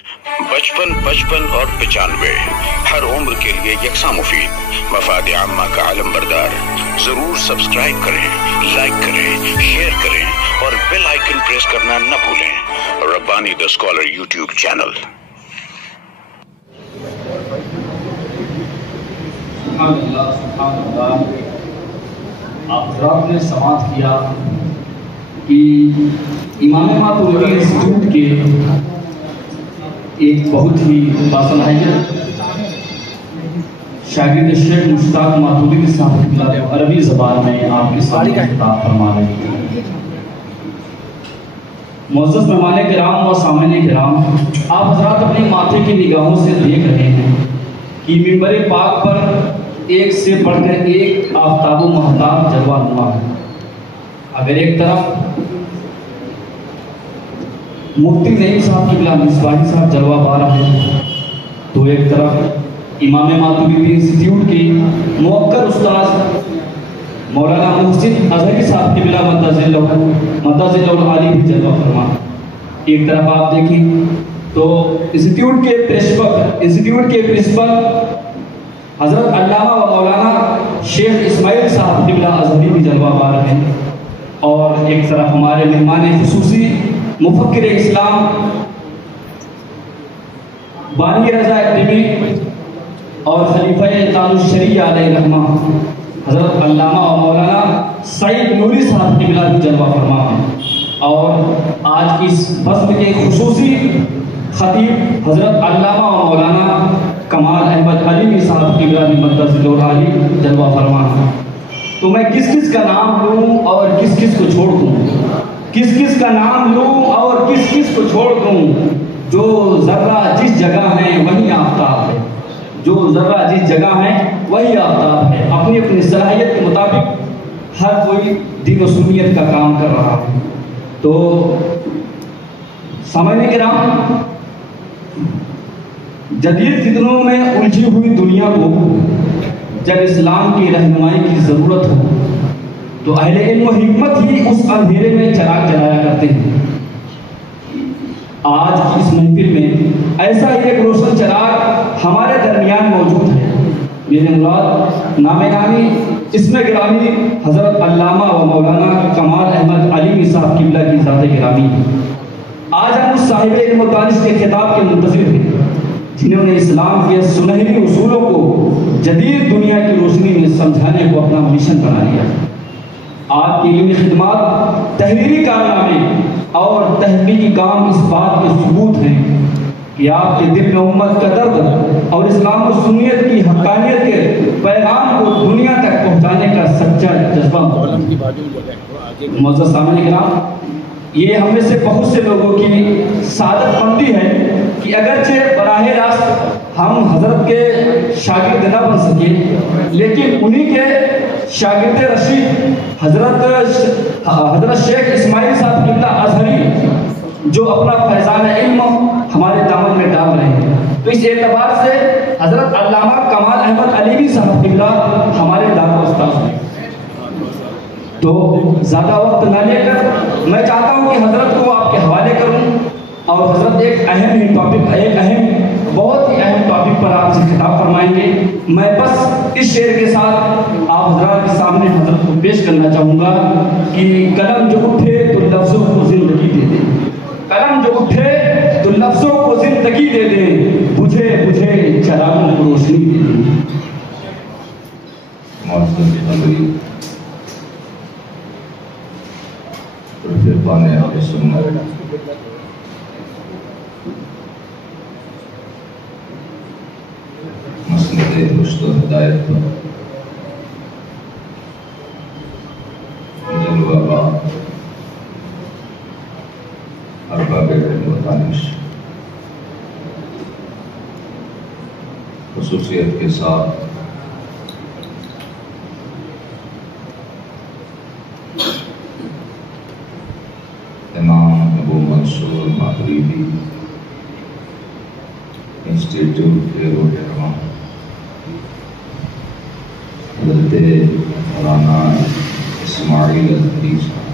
55 55 اور 95 ہر عمر کے لیے یکساں مفید، مفاد عامہ کا علم بردار۔ ضرور سبسکرائب کریں، لائک کریں، شیئر کریں اور بیل آئیکن پریس کرنا نہ بھولیں۔ ربانی دا اسکالر یوٹیوب چینل۔ سبحان اللہ سبحان اللہ۔ آپ حضرات نے سماعت کیا کہ امام ماتوریدی انسٹیٹیوٹ کے ایک بہت ہی باصلاحیت شاگرد شیخ مشتاق ماتوریدی صاحب عربی زبان میں آپ کے سامنے خطاب فرما رہے ہیں۔ معزز مہمان کرام و سامعین کرام، آپ حضرات اپنے ماتھے کی نگاہوں سے دیکھ رہے ہیں کہ منبر پاک پر ایک سے بڑھ کر ایک آفتاب و مہتاب جلوہ نما ہے۔ اگر ایک طرف مفتی نعیم صاحب قبلہ مصباحی صاحب جلوہ بار ہے، تو ایک طرف امام ماتوریدی انسٹیٹیوٹ کی موقر استاذ مولانا محسن اظہری صاحب قبلہ مدظل العالی بھی جلوہ فرما۔ ایک طرف آپ دیکھیں تو انسٹیٹیوٹ کے پرنسپل حضرت علامہ و مولانا شیخ اسماعیل صاحب قبلہ اظہری بھی جلوہ بار ہیں، اور ایک طرف ہمارے مہمان خصوصی مفکر اسلام بانی رضا اکیڈمی اور خلیفہ تاج الشریعہ علیہ رحمہ حضرت علامہ و مولانا سعید نوری صاحب قبلہ بھی جلوہ فرما ہیں، اور آج کی اس بزم کے خصوصی خطیب حضرت علامہ و مولانا کمال احمد علیمی صاحب قبلہ بھی مدظل العالی جلوہ فرما ہیں۔ تو میں کس کس کا نام لوں اور کس کس کو چھوڑ دوں، کس کس کا نام لوں اور کس کس کو چھوڑ دوں؟ جو ذرہ جس جگہ ہے وہی آفتاب ہے، جو ذرہ جس جگہ ہے وہی آفتاب ہے۔ اپنی اپنی صلاحیت کے مطابق ہر کوئی دین و سنیت کا کام کر رہا ہے۔ تو سامعین کرام، جدید فتنوں میں الجھی ہوئی دنیا کو جب اسلام کی رہنمائی کی ضرورت ہو تو اہل علم و حکمت ہی اس اندھیرے میں چراغ جلایا کرتے ہیں۔ آج کی اس محفل میں ایسا ہی ایک روشن چراغ ہمارے درمیان موجود ہے۔ میرے مراد نام نامی اسم گرامی حضرت علامہ و مولانا کمال احمد علیمی صاحب قبلہ کی ذات گرامی ہے۔ آج ہم اس صاحب علم و دانش کے خطاب کے منتظر ہیں جنہوں نے اسلام کے سنہری اصولوں کو جدید دنیا کی روشنی میں سمجھانے کو اپنا مشن بنا لیا۔ آپ کی علمی خدمات، تحریری کارنامے اور تحقیقی کام اس بات کے ثبوت ہیں کہ آپ کے دل میں امت کا درد اور اسلام و سنیت کی حقانیت کے پیغام کو دنیا تک پہنچانے کا سچا جذبہ ہے۔ معزز سامعین کرام، یہ ہم میں سے بہت سے لوگوں کی سعادت مندی ہے کہ اگرچہ براہ راست ہم حضرت کے شاگرد نہ بن سکے، لیکن انہی کے شاگرد رشید حضرت شیخ اسماعیل صاحب قبلہ اظہری جو اپنا فیضان علم ہمارے دامن میں ڈال رہے ہیں، تو اس اعتبار سے حضرت علامہ کمال احمد علیمی صاحب قبلہ ہمارے دار و استاد ہیں۔ تو زیادہ وقت نہ لے کر میں چاہتا ہوں کہ حضرت کو آپ کے حوالے کروں، اور حضرت ایک بہت ہی اہم ٹاپک پر آپ سے خطاب فرمائیں گے۔ میں بس اس شعر کے ساتھ آپ حضرات کے سامنے حضرت کو پیش کرنا چاہوں گا کہ قلم جو اٹھے تو لفظوں کو زندگی دے دیں، قلم جو اٹھے تو لفظوں کو زندگی دے دیں، بجھے بجھے چراغوں کو روشنی دے دیں۔ رفیقان اہل سنت، مسند رشد و ہدایت، جلوہ بار، ارباب علم و دانش، خصوصیت کے ساتھ امام ابو منصور ماتوریدی انسٹیٹیوٹ کے رہنما حضرت مولانا اسماعیل اظہری صاحب،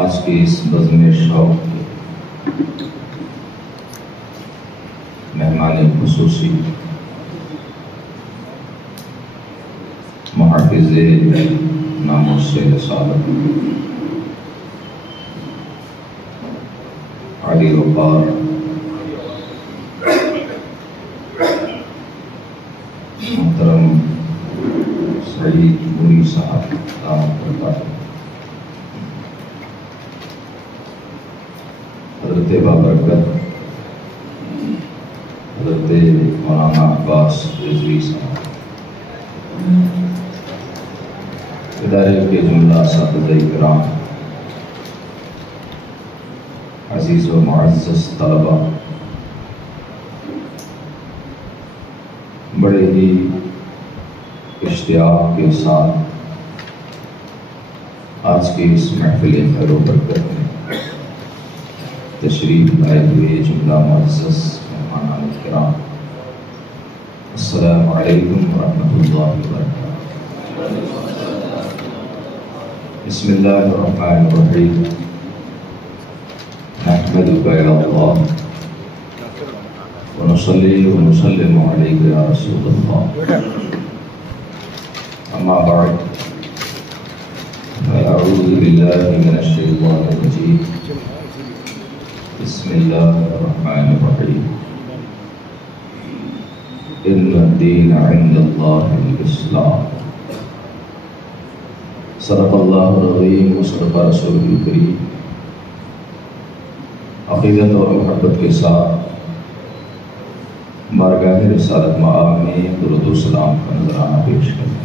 آج کی اس بزم شوق خصوصی محافظ ناموس رسالت علی وقار محترم سعید موری صاحب دامت برکاتہ، حضرت بابرکت حضرت مولانا عباس رضوی صاحب، ادارے کے جملہ اساتذہ کرام، عزیز و معزز طلباء، بڑے ہی اشتیاق کے ساتھ آج کی اس محفل خیر و برکت میں تشریف لائے ہوئے جملہ معزز مہمانان کرام، السلام علیکم ورحمۃ اللہ وبرکاتہ۔ بسم اللہ الرحمن الرحیم، نحمدک یا اللہ ونصلی ونسلم علیک یا رسول اللہ، اما بعد فاعوذ باللہ من الشیطان الرجیم، بسم اللہ الرحمن الرحیم، ان الدین عند اللہ الاسلام، صدق اللہ العظیم وصدق رسول الکریم۔ عقیدت اور محبت کے ساتھ بارگاہ رسالت مآب میں درود و سلام کا نذرانہ پیش کرتے ہیں۔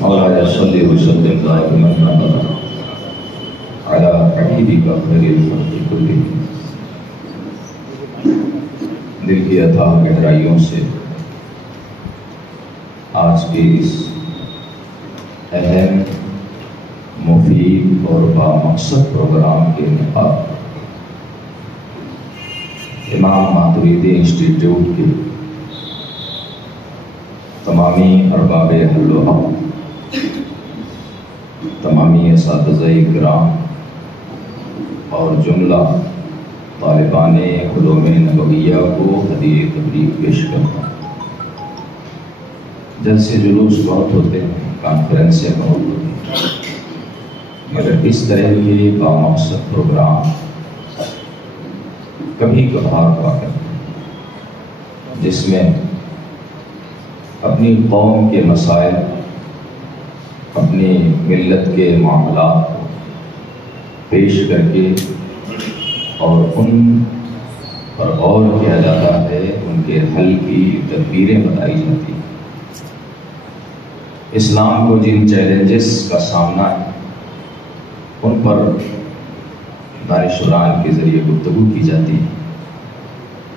مولانا صلی وسلم دائما ابدا علی حبیبک خیر الخلق کلہم۔ دل کی اتھاہ گہرائیوں سے آج کے اس اہم، مفید اور بامقصد پروگرام کے انعقاد امام ماتریدی انسٹیٹیوٹ کے تمامی ارباب اہل و عقل، تمامی اساتذہ کرام اور جملہ طالبان علوم نبویہ کو ہدیہ تبریک پیش کرتا ہوں۔ جلسے جلوس بہت ہوتے ہیں، کانفرنسیں بہت ہوتی ہیں، مگر اس طرح کے بامقصد پروگرام کبھی کبھار ہوا کرتے ہیں، جس میں اپنی قوم کے مسائل، اپنی ملت کے معاملات کو پیش کر کے اور ان پر غور کیا جاتا ہے، ان کے حل کی تدبیریں بتائی جاتی ہیں۔ اسلام کو جن چیلنجز کا سامنا ہے ان پر دانشوران کے ذریعے گفتگو کی جاتی ہے۔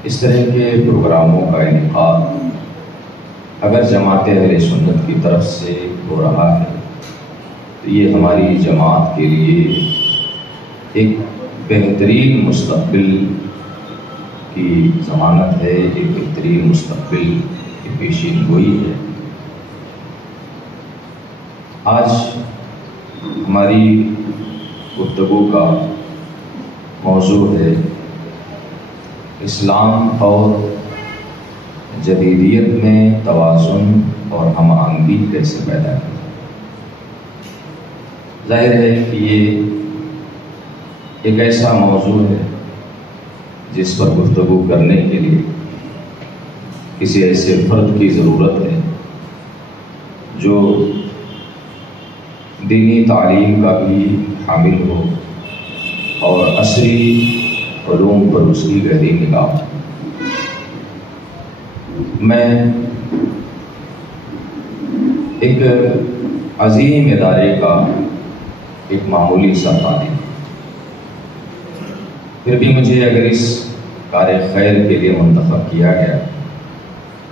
اس طرح کے پروگراموں کا انعقاد اگر جماعت اہل سنت کی طرف سے ہو رہا ہے تو یہ ہماری جماعت کے لیے ایک بہترین مستقبل کی ضمانت ہے، ایک بہترین مستقبل کی پیشین گوئی ہے۔ آج ہماری گفتگو کا موضوع ہے اسلام اور جدیدیت میں توازن اور ہم آہنگی کیسے پیدا کی جائے۔ ظاہر ہے کہ یہ ایک ایسا موضوع ہے جس پر گفتگو کرنے کے لیے کسی ایسے فرد کی ضرورت ہے جو دینی تعلیم کا بھی حامل ہو اور عصری علوم پر اس کی گہری نگاہ ہو۔ میں ایک عظیم ادارے کا ایک معمولی سا طالب، پھر بھی مجھے اگر اس کار خیر کے لیے منتخب کیا گیا،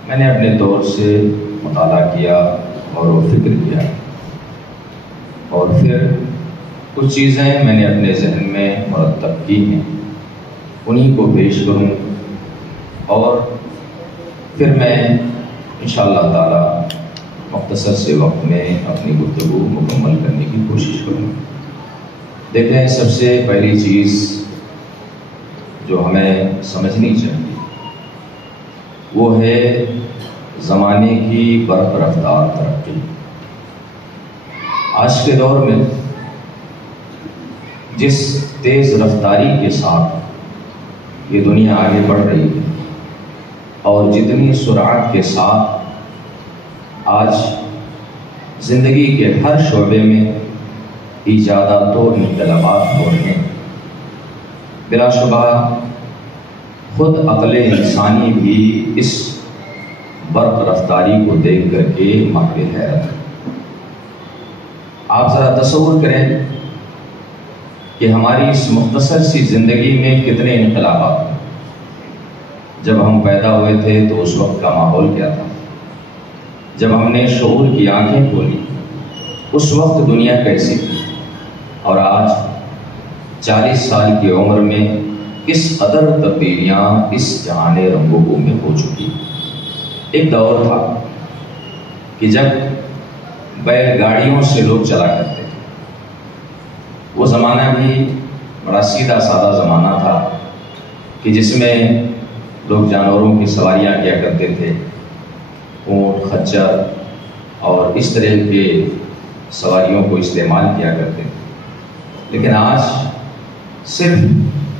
میں نے اپنے طور سے مطالعہ کیا اور فکر کیا، اور پھر کچھ چیزیں میں نے اپنے ذہن میں مرتب کی ہیں، انہی کو پیش کروں اور پھر میں انشاءاللہ تعالی مختصر سے وقت میں اپنی گفتگو مکمل کرنے کی کوشش کروں۔ دیکھیں، سب سے پہلی چیز جو ہمیں سمجھنی چاہیے وہ ہے زمانے کی برق رفتار ترقی۔ آج کے دور میں جس تیز رفتاری کے ساتھ یہ دنیا آگے بڑھ رہی ہے اور جتنی سرعت کے ساتھ آج زندگی کے ہر شعبے میں ایجادات و انقلابات ہو رہے ہیں، بلا شبہ خود عقل انسانی بھی اس برق رفتاری کو دیکھ کر کے ماہر حیرت ہے۔ آپ ذرا تصور کریں کہ ہماری اس مختصر سی زندگی میں کتنے انقلابات ہیں۔ جب ہم پیدا ہوئے تھے تو اس وقت کا ماحول کیا تھا؟ جب ہم نے شعور کی آنکھیں کھولی اس وقت دنیا کیسی تھی؟ اور آج 40 سال کی عمر میں کس قدر تبدیلیاں اس جہان رنگ و بو میں ہو چکی۔ ایک دور تھا کہ جب بیل گاڑیوں سے لوگ چلا کرتے تھے، وہ زمانہ بھی بڑا سیدھا سادہ زمانہ تھا کہ جس میں لوگ جانوروں کی سواریاں کیا کرتے تھے، اونٹ، خچر اور اس طرح کے سواریوں کو استعمال کیا کرتے تھے۔ لیکن آج صرف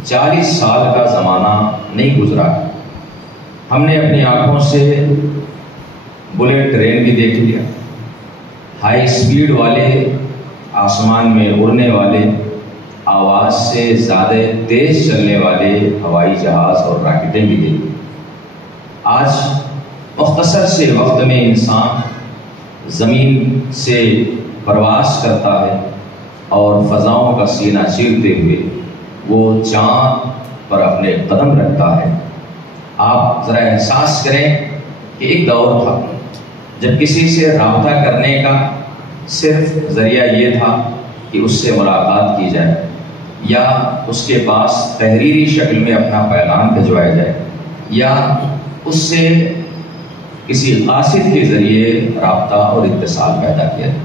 40 سال کا زمانہ نہیں گزرا، ہم نے اپنی آنکھوں سے بلٹ ٹرین بھی دیکھ لیا، ہائی سپیڈ والے آسمان میں اڑنے والے، آواز سے زیادہ تیز چلنے والے ہوائی جہاز اور راکٹیں بھی دیکھی۔ آج مختصر سے وقت میں انسان زمین سے پرواز کرتا ہے اور فضاؤں کا سینہ چیرتے ہوئے وہ چاند پر اپنے قدم رکھتا ہے۔ آپ ذرا احساس کریں کہ ایک دور تھا جب کسی سے رابطہ کرنے کا صرف ذریعہ یہ تھا کہ اس سے ملاقات کی جائے یا اس کے پاس تحریری شکل میں اپنا پیغام بھجوایا جائے یا اس سے کسی قاصد کے ذریعے رابطہ اور اتصال پیدا کیا جائے۔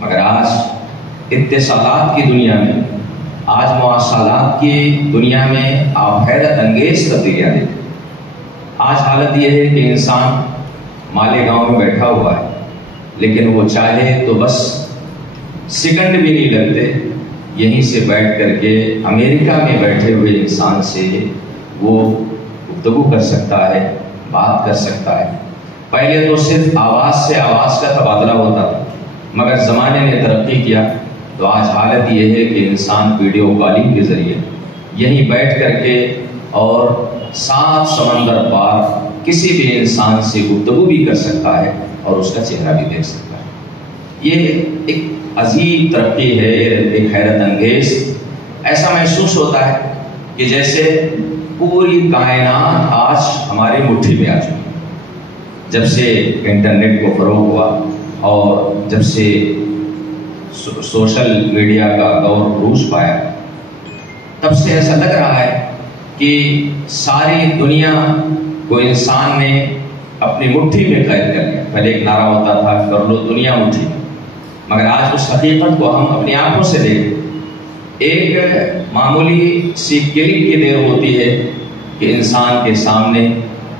مگر آج اتصالات کی دنیا میں، آج مواصلات کی دنیا میں آپ حیرت انگیز تبدیلیاں دیکھیں۔ آج حالت یہ ہے کہ انسان مالیگاؤں میں بیٹھا ہوا ہے، لیکن وہ چاہے تو بس سیکنڈ بھی نہیں لگتے یہیں سے بیٹھ کر کے امریکہ میں بیٹھے ہوئے انسان سے وہ گفتگو کر سکتا ہے، بات کر سکتا ہے۔ پہلے تو صرف آواز سے آواز کا تبادلہ ہوتا تھا، مگر زمانے نے ترقی کیا تو آج حالت یہ ہے کہ انسان ویڈیو کالنگ کے ذریعے یہیں بیٹھ کر کے اور 7 سمندر پار کسی بھی انسان سے گفتگو بھی کر سکتا ہے اور اس کا چہرہ بھی دیکھ سکتا ہے۔ یہ ایک عظیم ترقی ہے، ایک حیرت انگیز۔ ایسا محسوس ہوتا ہے کہ جیسے پوری کائنات آج ہماری مٹھی میں آ چکی ہے۔ جب سے انٹرنیٹ کو فروغ ہوا اور جب سے سوشل میڈیا کا دور عروج پایا، تب سے ایسا لگ رہا ہے کہ ساری دنیا کو انسان نے اپنی مٹھی میں قید کر لیا۔ پہلے ایک نعرہ ہوتا تھا کر لو دنیا مٹھی میں، مگر آج اس حقیقت کو ہم اپنی آنکھوں سے دیکھیں۔ ایک معمولی سی کلک کی دیر ہوتی ہے کہ انسان کے سامنے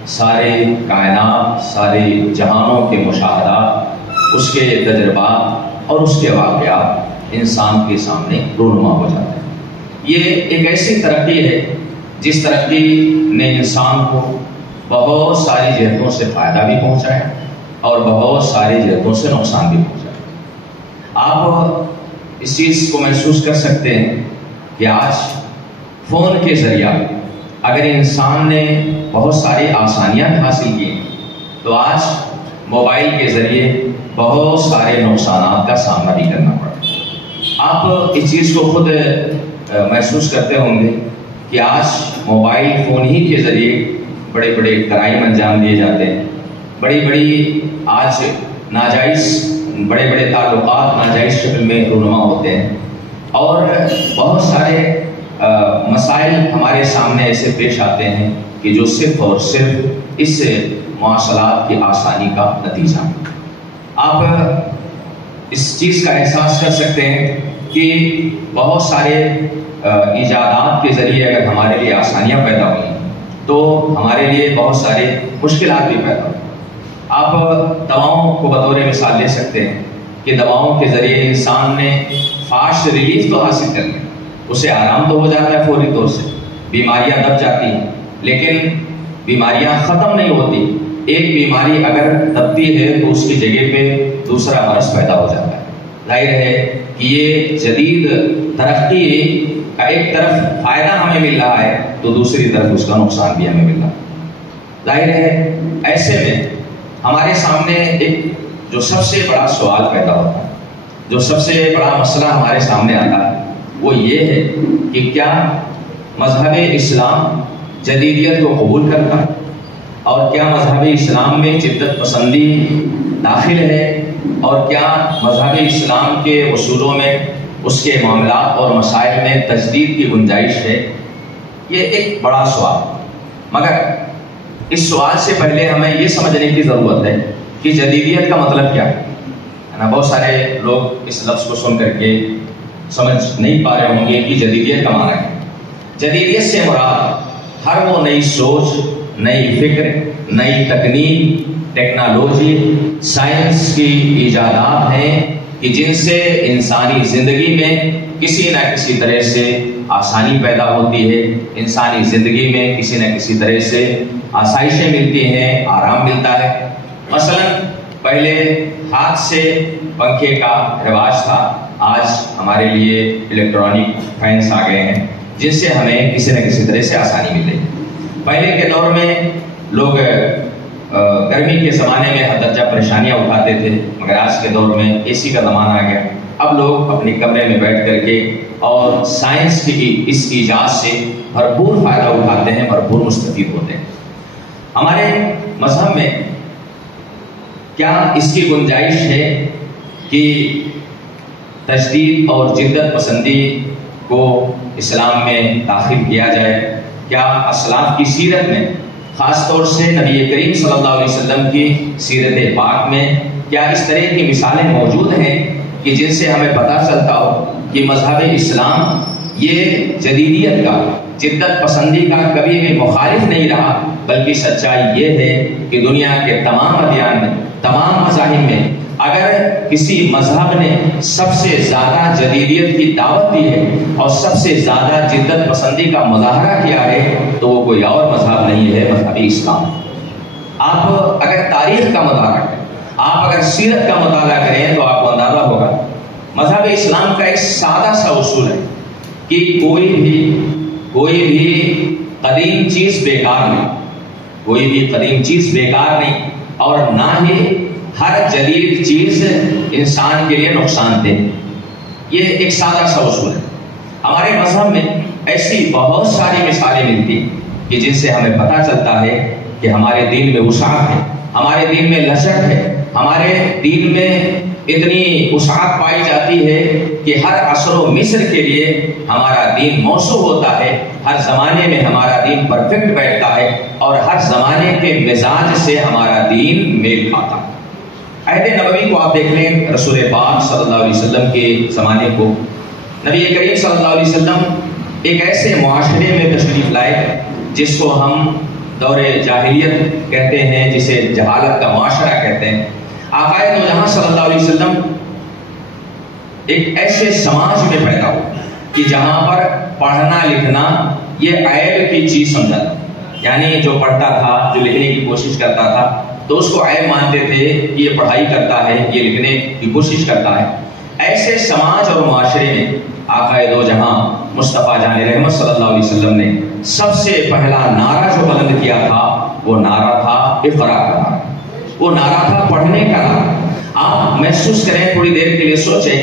سارے کائنات، سارے جہانوں کے مشاہدات، اس کے تجربات اور اس کے واقعات انسان کے سامنے رونما ہو جاتے ہیں۔ یہ ایک ایسی ترقی ہے جس ترقی نے انسان کو بہت ساری جہتوں سے فائدہ بھی پہنچایا اور بہت ساری جہتوں سے نقصان بھی پہنچایا۔ آپ اس چیز کو محسوس کر سکتے ہیں کہ آج فون کے ذریعہ اگر انسان نے بہت ساری آسانیاں حاصل کی تو آج موبائل کے ذریعے بہت سارے نقصانات کا سامنا بھی کرنا پڑتا۔ آپ اس چیز کو خود محسوس کرتے ہوں گے کہ آج موبائل فون ہی کے ذریعے بڑے بڑے کرائم انجام دیے جاتے ہیں، بڑی بڑی آج ناجائز بڑے بڑے تعلقات ناجائز شکل میں رونما ہوتے ہیں اور بہت سارے مسائل ہمارے سامنے ایسے پیش آتے ہیں کہ جو صرف اور صرف اس مواصلات کی آسانی کا نتیجہ ہے۔ آپ اس چیز کا احساس کر سکتے ہیں کہ بہت سارے ایجادات کے ذریعے اگر ہمارے لیے آسانیاں پیدا ہوئی تو ہمارے لیے بہت ساری مشکلات بھی پیدا ہوتی ہیں۔ آپ دواؤں کو بطور مثال لے سکتے ہیں کہ دواؤں کے ذریعے انسان نے فاسٹ ریلیف تو حاصل کر لی، اسے آرام تو ہو جاتا ہے فوری طور سے، بیماریاں دب جاتی ہیں، لیکن بیماریاں ختم نہیں ہوتی۔ ایک بیماری اگر دبتی ہے تو اس کی جگہ پہ دوسرا مرض پیدا ہو جاتا ہے۔ ظاہر ہے کہ یہ جدید ترقی کا ایک طرف فائدہ ہمیں مل رہا ہے تو دوسری طرف اس کا نقصان بھی ہمیں مل رہا ہے۔ ظاہر ہے ایسے میں ہمارے سامنے ایک جو سب سے بڑا سوال پیدا ہوتا ہے، جو سب سے بڑا مسئلہ ہمارے سامنے آتا ہے، وہ یہ ہے کہ کیا مذہب اسلام جدیدیت کو قبول کرتا ہے، اور کیا مذہب اسلام میں جدت پسندی داخل ہے، اور کیا مذہب اسلام کے اصولوں میں، اس کے معاملات اور مسائل میں تجدید کی گنجائش ہے۔ یہ ایک بڑا سوال، مگر اس سوال سے پہلے ہمیں یہ سمجھنے کی ضرورت ہے کہ جدیدیت کا مطلب کیا ہے نا۔ بہت سارے لوگ اس لفظ کو سن کر کے سمجھ نہیں پا رہے ہوں گے کہ جدیدیت کا معنی ہے۔ جدیدیت سے مراد ہر وہ نئی سوچ، نئی فکر، نئی تکنیک، ٹیکنالوجی، سائنس کی ایجادات ہیں کہ جن سے انسانی زندگی میں کسی نہ کسی طرح سے آسانی پیدا ہوتی ہے، انسانی زندگی میں کسی نہ کسی طرح سے آسائشیں ملتی ہیں، آرام ملتا ہے۔ مثلا پہلے ہاتھ سے پنکھے کا رواج تھا، آج ہمارے لیے الیکٹرانک فینس آ گئے ہیں جن سے ہمیں کسی نہ کسی طرح سے آسانی مل رہی ہے۔ پہلے کے دور میں لوگ گرمی کے زمانے میں حد درجہ پریشانیاں اٹھاتے تھے، مگر آج کے دور میں اے سی کا زمانہ آ گیا۔ اب لوگ اپنے کمرے میں بیٹھ کر کے اور سائنس کی اس ایجاد سے بھرپور فائدہ اٹھاتے ہیں، بھرپور مستفید ہوتے ہیں۔ ہمارے مذہب میں کیا اس کی گنجائش ہے کہ تجدید اور جدت پسندی کو اسلام میں داخل کیا جائے؟ کیا اسلاف کی سیرت میں، خاص طور سے نبی کریم صلی اللہ علیہ وسلم کی سیرت پاک میں کیا اس طرح کی مثالیں موجود ہیں کہ جن سے ہمیں پتہ چلتا ہو کہ مذہب اسلام یہ جدیدیت کا، جدت پسندی کا کبھی بھی مخالف نہیں رہا، بلکہ سچائی یہ ہے کہ دنیا کے تمام ادیان میں، تمام مذاہب میں اگر کسی مذہب نے سب سے زیادہ جدیدیت کی دعوت دی ہے اور سب سے زیادہ جدت پسندی کا مظاہرہ کیا ہے تو وہ کوئی اور مذہب نہیں ہے، مذہب اسلام۔ آپ اگر تاریخ کا مطالعہ کریں، آپ اگر سیرت کا مطالعہ کریں تو آپ کو اندازہ ہوگا مذہب اسلام کا ایک سادہ سا اصول ہے کہ کوئی بھی قدیم چیز بیکار نہیں، کوئی بھی قدیم چیز بیکار نہیں، اور نہ ہی ہر جدید چیز انسان کے لیے نقصان دہ۔ یہ ایک سادہ سا اصول ہے۔ ہمارے مذہب میں ایسی بہت ساری مثالیں ملتی کہ جن سے ہمیں پتہ چلتا ہے کہ ہمارے دین میں وسعت ہے، ہمارے دین میں لچک ہے، ہمارے دین میں اتنی وسعت پائی جاتی ہے کہ ہر عصر و مصر کے لیے ہمارا دین موسوع ہوتا ہے، ہر زمانے میں ہمارا دین پرفیکٹ بیٹھتا ہے، اور ہر زمانے کے مزاج سے ہمارا دین میل کھاتا ہے۔ عہد نبوی کو آپ دیکھ لیں، رسول پاک صلی اللہ علیہ وسلم کے زمانے کو، نبی کریم صلی اللہ علیہ وسلم ایک ایسے معاشرے میں تشریف لائے جس کو ہم دور جاہلیت کہتے ہیں، جسے جہالت کا معاشرہ کہتے ہیں۔ آقا دو جہاں صلی اللہ علیہ وسلم ایک ایسے سماج میں پیدا ہو کہ جہاں پر پڑھنا لکھنا یہ عیب کی چیز سمجھا تھا، یعنی جو پڑھتا تھا، جو لکھنے کی کوشش کرتا تھا تو اس کو عیب مانتے تھے کہ یہ پڑھائی کرتا ہے، یہ لکھنے کی کوشش کرتا ہے۔ ایسے سماج اور معاشرے میں آقا دو جہاں مصطفیٰ جان رحمت صلی اللہ علیہ وسلم نے سب سے پہلا نعرہ جو بلند کیا تھا وہ نعرہ تھا اقرا کا نعرہ، وہ نعرہ تھا پڑھنے کا نعرہ۔ آپ محسوس کریں، تھوڑی دیر کے لیے سوچیں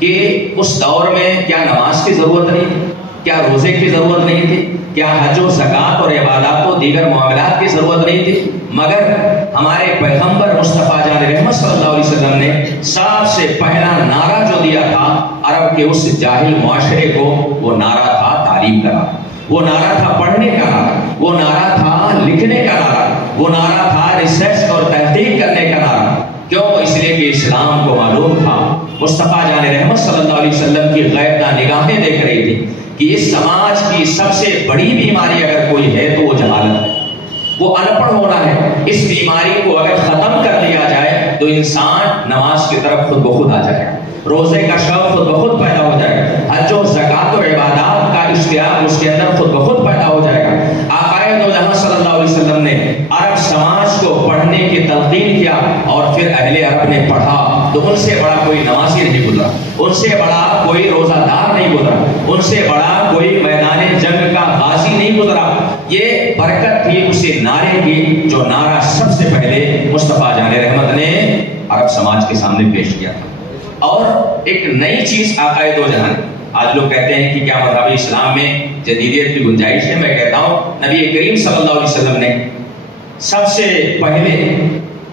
کہ اس دور میں کیا نماز کی ضرورت نہیں تھی، کیا روزے کی ضرورت نہیں تھی، کیا حج و زکوٰۃ اور عبادات و دیگر معاملات کی ضرورت نہیں تھی، مگر ہمارے پیغمبر مصطفیٰ جان رحمت صلی اللہ علیہ وسلم نے سب سے پہلا نعرہ جو دیا تھا عرب کے اس جاہل معاشرے کو، وہ نعرہ تھا تعلیم کا نعرہ، وہ نعرہ تھا پڑھنے کا نعرہ، وہ نعرہ تھا لکھنے کا نعرہ، وہ نعرہ تھا ریسرچ اور تحقیق کرنے کا نعرہ۔ کیوں؟ اس لیے کہ اسلام کو معلوم تھا، مصطفیٰ جان رحمت صلی اللہ علیہ وسلم کی غیبدہ نگاہیں دیکھ رہی تھی کہ اس سماج کی سب سے بڑی بیماری اگر کوئی ہے تو وہ جہالت ہے۔ ان پڑھ ہونا ہے، اس بیماری کو اگر ختم کر دیا جائے تو انسان نماز کی طرف خود بخود آ جائے گا، روزے کا شوق خود بخود پیدا ہو جائے گا، حج و زکات و عبادات کا اشتیاق اس کے اندر خود بخود پیدا ہو جائے گا۔ آقائے دو جہاں صلی اللہ علیہ وسلم نے عرب سماج کو پڑھنے کی تلقین کیا اور پھر اہل عرب نے پڑھا تو ان سے بڑا کوئی نمازی نہیں گزرا، ان سے بڑا کوئی روزہ دار نہیں گزرا، ان سے بڑا کوئی میدان جنگ کا غازی نہیں گزرا۔ یہ برکت تھی اسی نعرے کی جو نعرہ سب سے پہلے مصطفیٰ جان رحمت نے عرب سماج کے سامنے پیش کیا تھا۔ اور ایک نئی چیز آقائے دو جہاں، آج لوگ کہتے ہیں کہ کیا مذہب اسلام میں جدیدیت کی گنجائش ہے؟ میں کہتا ہوں نبی کریم صلی اللہ علیہ وسلم نے سب سے پہلے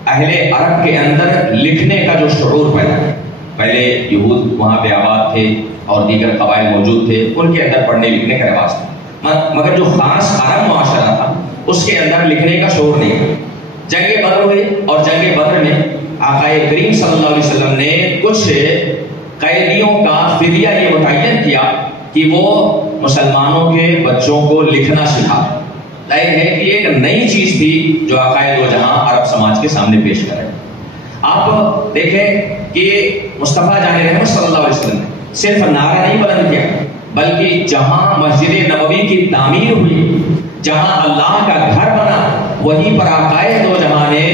اہل عرب کے اندر لکھنے کا جو شعور پیدا کیا۔ پہلے یہود وہاں پہ آباد تھے اور دیگر قبائل موجود تھے، ان کے اندر پڑھنے لکھنے کا رواج تھا، مگر جو خاص عرب معاشرہ تھا اس کے اندر لکھنے کا شعور نہیں تھا۔ جنگ بدر ہوئی اور جنگ بدر میں آقائے کریم صلی اللہ علیہ وسلم نے کچھ قیدیوں کا فدیہ یہ متعین کیا کہ وہ مسلمانوں کے بچوں کو لکھنا سکھا۔ ظاہر ہے کہ ایک نئی چیز تھی جو آقائے دو جہاں عرب سماج کے سامنے پیش کر رہے۔ آپ دیکھیں کہ مصطفیٰ جان رحمت صلی اللہ علیہ وسلم نے صرف نعرہ نہیں بلند کیا، بلکہ جہاں مسجد نبوی کی تعمیر ہوئی، جہاں اللہ کا گھر بنا، وہیں پر آقائے دو جہاں نے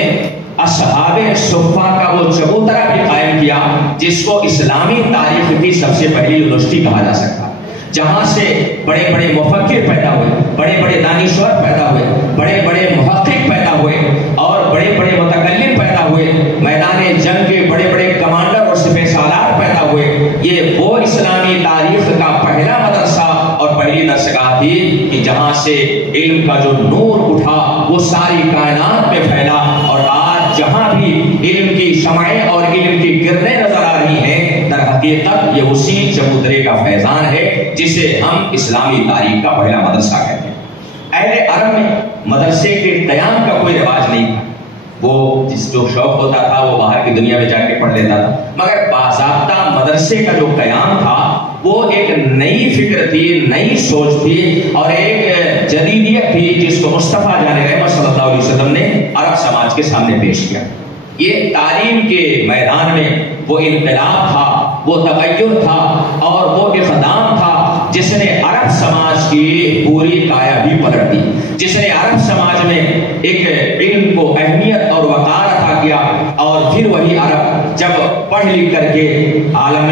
اصحاب صفہ کا وہ چبوترا بھی قائم کیا جس کو اسلامی تاریخ کی سب سے پہلی یونیورسٹی کہا جا سکتا، جہاں سے بڑے بڑے مفکر پیدا ہوئے، بڑے بڑے دانشور پیدا ہوئے، بڑے بڑے محقق پیدا ہوئے اور بڑے بڑے متکلم پیدا ہوئے، میدان جنگ کے بڑے بڑے کمانڈر اور سپہ سالار پیدا ہوئے۔ یہ وہ اسلامی تاریخ کا پہلا مدرسہ اور پہلی درسگاہ تھی کہ جہاں سے علم کا جو نور اٹھا وہ ساری کائنات میں پھیلا، اور آج جہاں بھی علم کی شمعیں اور علم کی کرنیں نظر آ رہی ہیں، در حقیقت یہ اسی چبوترے کا فیضان ہے جسے ہم اسلامی تاریخ کا پہلا مدرسہ کہتے ہیں۔ اہل عرب میں مدرسے کے قیام کا کوئی رواج نہیں تھا، وہ جس جو شوق ہوتا تھا وہ باہر کی دنیا میں جا کے پڑھ لیتا تھا، مگر باضابطہ مدرسے کا جو قیام تھا وہ ایک نئی فکر تھی، نئی سوچ تھی اور ایک جدیدیت تھی جس کو مصطفیٰ جان رحمت صلی اللہ علیہ وسلم نے عرب سماج کے سامنے پیش کیا۔ یہ تعلیم کے میدان میں وہ انقلاب تھا، وہ تغیر تھا اور وہ اقدام تھا جس نے عرب سماج کی پوری کایا بھی پلٹ دی، جس نے عرب سماج میں ایک علم کو اہمیت اور وقار عطا کیا، اور پھر وہی عرب جب پڑھ لکھ کر کے عالم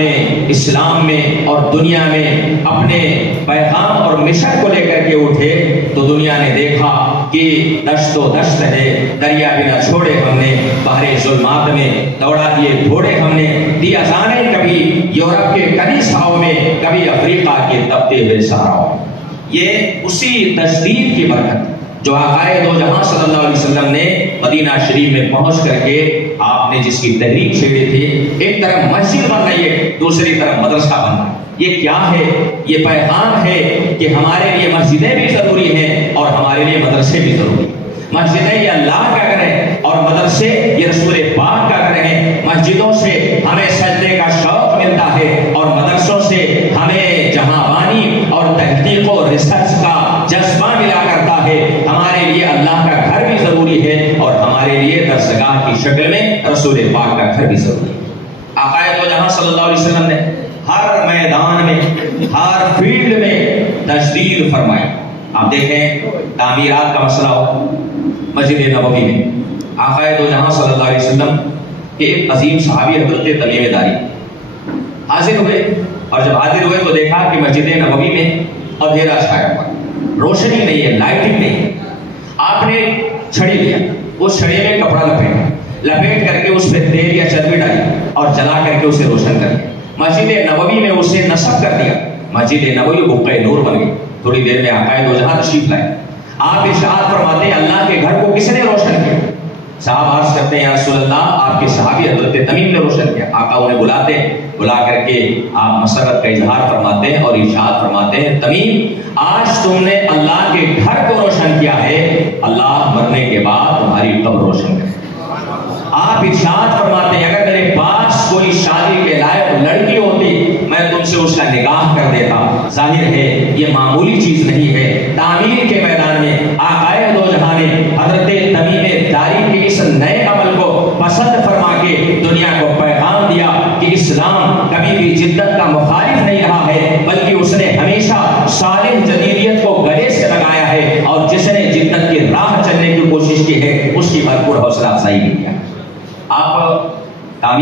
اسلام میں اور دنیا میں اپنے پیغام اور مشن کو لے کر کے اٹھے تو دنیا نے دیکھا کہ دشت و دشت ہے، دریا بھی نہ چھوڑے ہم نے، بحر ظلمات میں دوڑا دیے گھوڑے ہم نے، دیا جانے کبھی یورپ کے کبھی ساؤں میں، کبھی افریقہ کے تپتے ہوئے صحراؤں میں۔ یہ اسی تجدید کی برکت جو آقائے دو جہاں صلی اللہ علیہ وسلم نے مدینہ شریف میں پہنچ کر کے آپ نے جس کی تحریک چھیڑی تھی، ایک طرف مسجد بن رہی ہے، دوسری طرف مدرسہ بن رہا ہے۔ یہ کیا ہے؟ یہ پیغام ہے کہ ہمارے لیے مسجدیں بھی ضروری ہیں اور ہمارے لیے مدرسے بھی ضروری ہیں۔ مسجدیں یہ اللہ کا گھر ہے اور مدرسے یہ رسول پاک کا گھر ہے۔ مسجدوں سے ہمیں سجدے کا شوق ملتا ہے اور مدرسوں سے ہمیں جہاں بانی اور تحقیق و ریسرچ کا جذبہ ملا کرتا ہے۔ ہمارے لیے اللہ کا گھر بھی ضروری ہے اور ہمارے لیے درسگاہ کی شکل میں رسول پاک کا گھر بھی ضروری ہے۔ آقائے دو جہاں صلی اللہ علیہ وسلم نے ہر میدان میں، ہر فیلڈ میں تجدید فرمائی۔ آپ دیکھیں تعمیرات کا مسئلہ ہو مسجد نبوی میں، آقائے دو جہاں صلی اللہ علیہ وسلم کے ایک عظیم صحابی حضرت تمیم داری حاضر ہوئے، اور جب حاضر ہوئے تو دیکھا کہ مسجد نبوی میں اندھیرا چھایا ہوا، روشنی نہیں ہے، لائٹنگ نہیں ہے۔ آپ نے چھڑی لیا، اس چھڑی میں کپڑا لپیٹ کر کے اس پہ تیل یا چربی ڈالی اور جلا کر کے اسے روشن کر دیا۔ مسجد نبوی میں اسے نصب کر دیا، مسجد نبوی بقعہ نور بن گئی۔ تھوڑی دیر میں آقائے دو جہاں تشریف لائے، آپ ارشاد فرماتے ہیں اللہ کے گھر کو کس نے روشن کیا؟ صاحب عرض کرتے ہیں یا رسول اللہ آپ کے صحابی حضرت تمیم نے روشن کیا۔ آقا انہیں بلاتے ہیں، بلا کر کے آپ مسرت کا اظہار فرماتے ہیں اور ارشاد فرماتے ہیں تمیم آج تم نے اللہ کے گھر کو روشن کیا ہے، اللہ مرنے کے بعد تمہاری قبر روشن کرے۔ آپ ارشاد فرماتے ہیں اگر میرے پاس کوئی شادی کے لائق لڑکی ہوتی میں تم سے اس کا نکاح کر دیتا۔ ظاہر ہے یہ معمولی چیز نہیں ہے، تعمیر کے میدان میں آقائے دو جہاں نے حضرت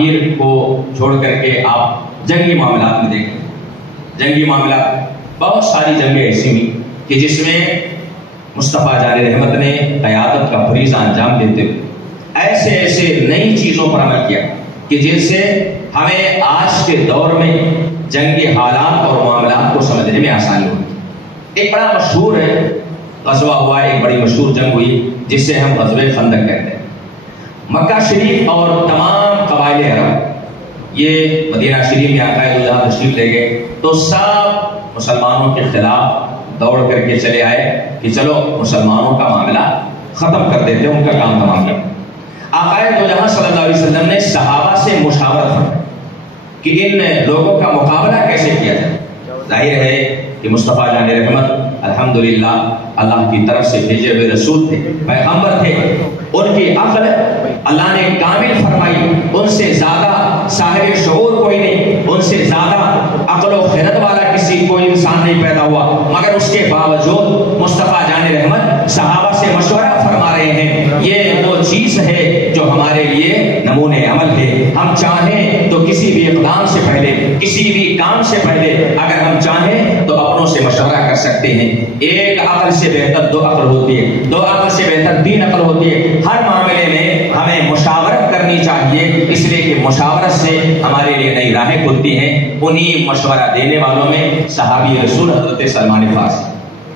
تعمیر کو چھوڑ کر کے آپ جنگی معاملات میں دیکھیں، جنگی معاملات بہت ساری جنگیں ایسی ہوئی کہ جس میں مصطفیٰ جان رحمت نے قیادت کا فریضہ انجام دیتے ہوئے ایسے ایسے نئی چیزوں پر عمل کیا کہ جن سے ہمیں آج کے دور میں جنگی حالات اور معاملات کو سمجھنے میں آسانی ہوئی۔ ایک بڑا مشہور ہے غزوہ ہوا، ایک بڑی مشہور جنگ ہوئی جس سے ہم غزوہ خندق کہتے ہیں۔ مکہ شریف اور تمام قبائل عرب یہ مدینہ شریف میں آقا دو جہاں تشریف لے گئے تو سب مسلمانوں کے خلاف دوڑ کر کے چلے آئے کہ چلو مسلمانوں کا معاملہ ختم کر دیتے، ان کا کام تمام کر۔ آقا دو جہاں صلی اللہ علیہ وسلم نے صحابہ سے مشاورت فرمائی کہ ان لوگوں کا مقابلہ کیسے کیا جائے۔ ظاہر ہے کہ مصطفیٰ جان رحمت الحمدللہ اللہ کی طرف سے بھیجے ہوئے رسول تھے، پیغمبر تھے، ان کی عقل اللہ نے کامل فرمائی، ان سے زیادہ صاحب شعور کوئی نہیں، ان سے زیادہ عقل و خرد والا کوئی انسان نہیں پیدا ہوا، مگر اس کے باوجود مصطفیٰ جان رحمت صحابہ سے مشورہ فرما رہے ہیں۔ یہ وہ چیز ہے جو ہمارے لیے نمونے عمل ہے۔ ہم چاہیں تو کسی بھی اقدام سے پہلے، کسی بھی کام سے پہلے اگر ہم چاہیں تو اپنوں سے مشورہ کر سکتے ہیں۔ ایک عقل سے بہتر دو عقل ہوتی ہے، دو عقل سے بہتر تین عقل ہوتی ہے۔ ہر معاملے میں ہمیں مشاورت کرنی چاہیے، اس لیے کہ مشاورت سے ہمارے لیے نئی راہیں کھلتی ہیں۔ انہی مشورہ دینے والوں میں صحابی رسول حضرت سلمان فارسی،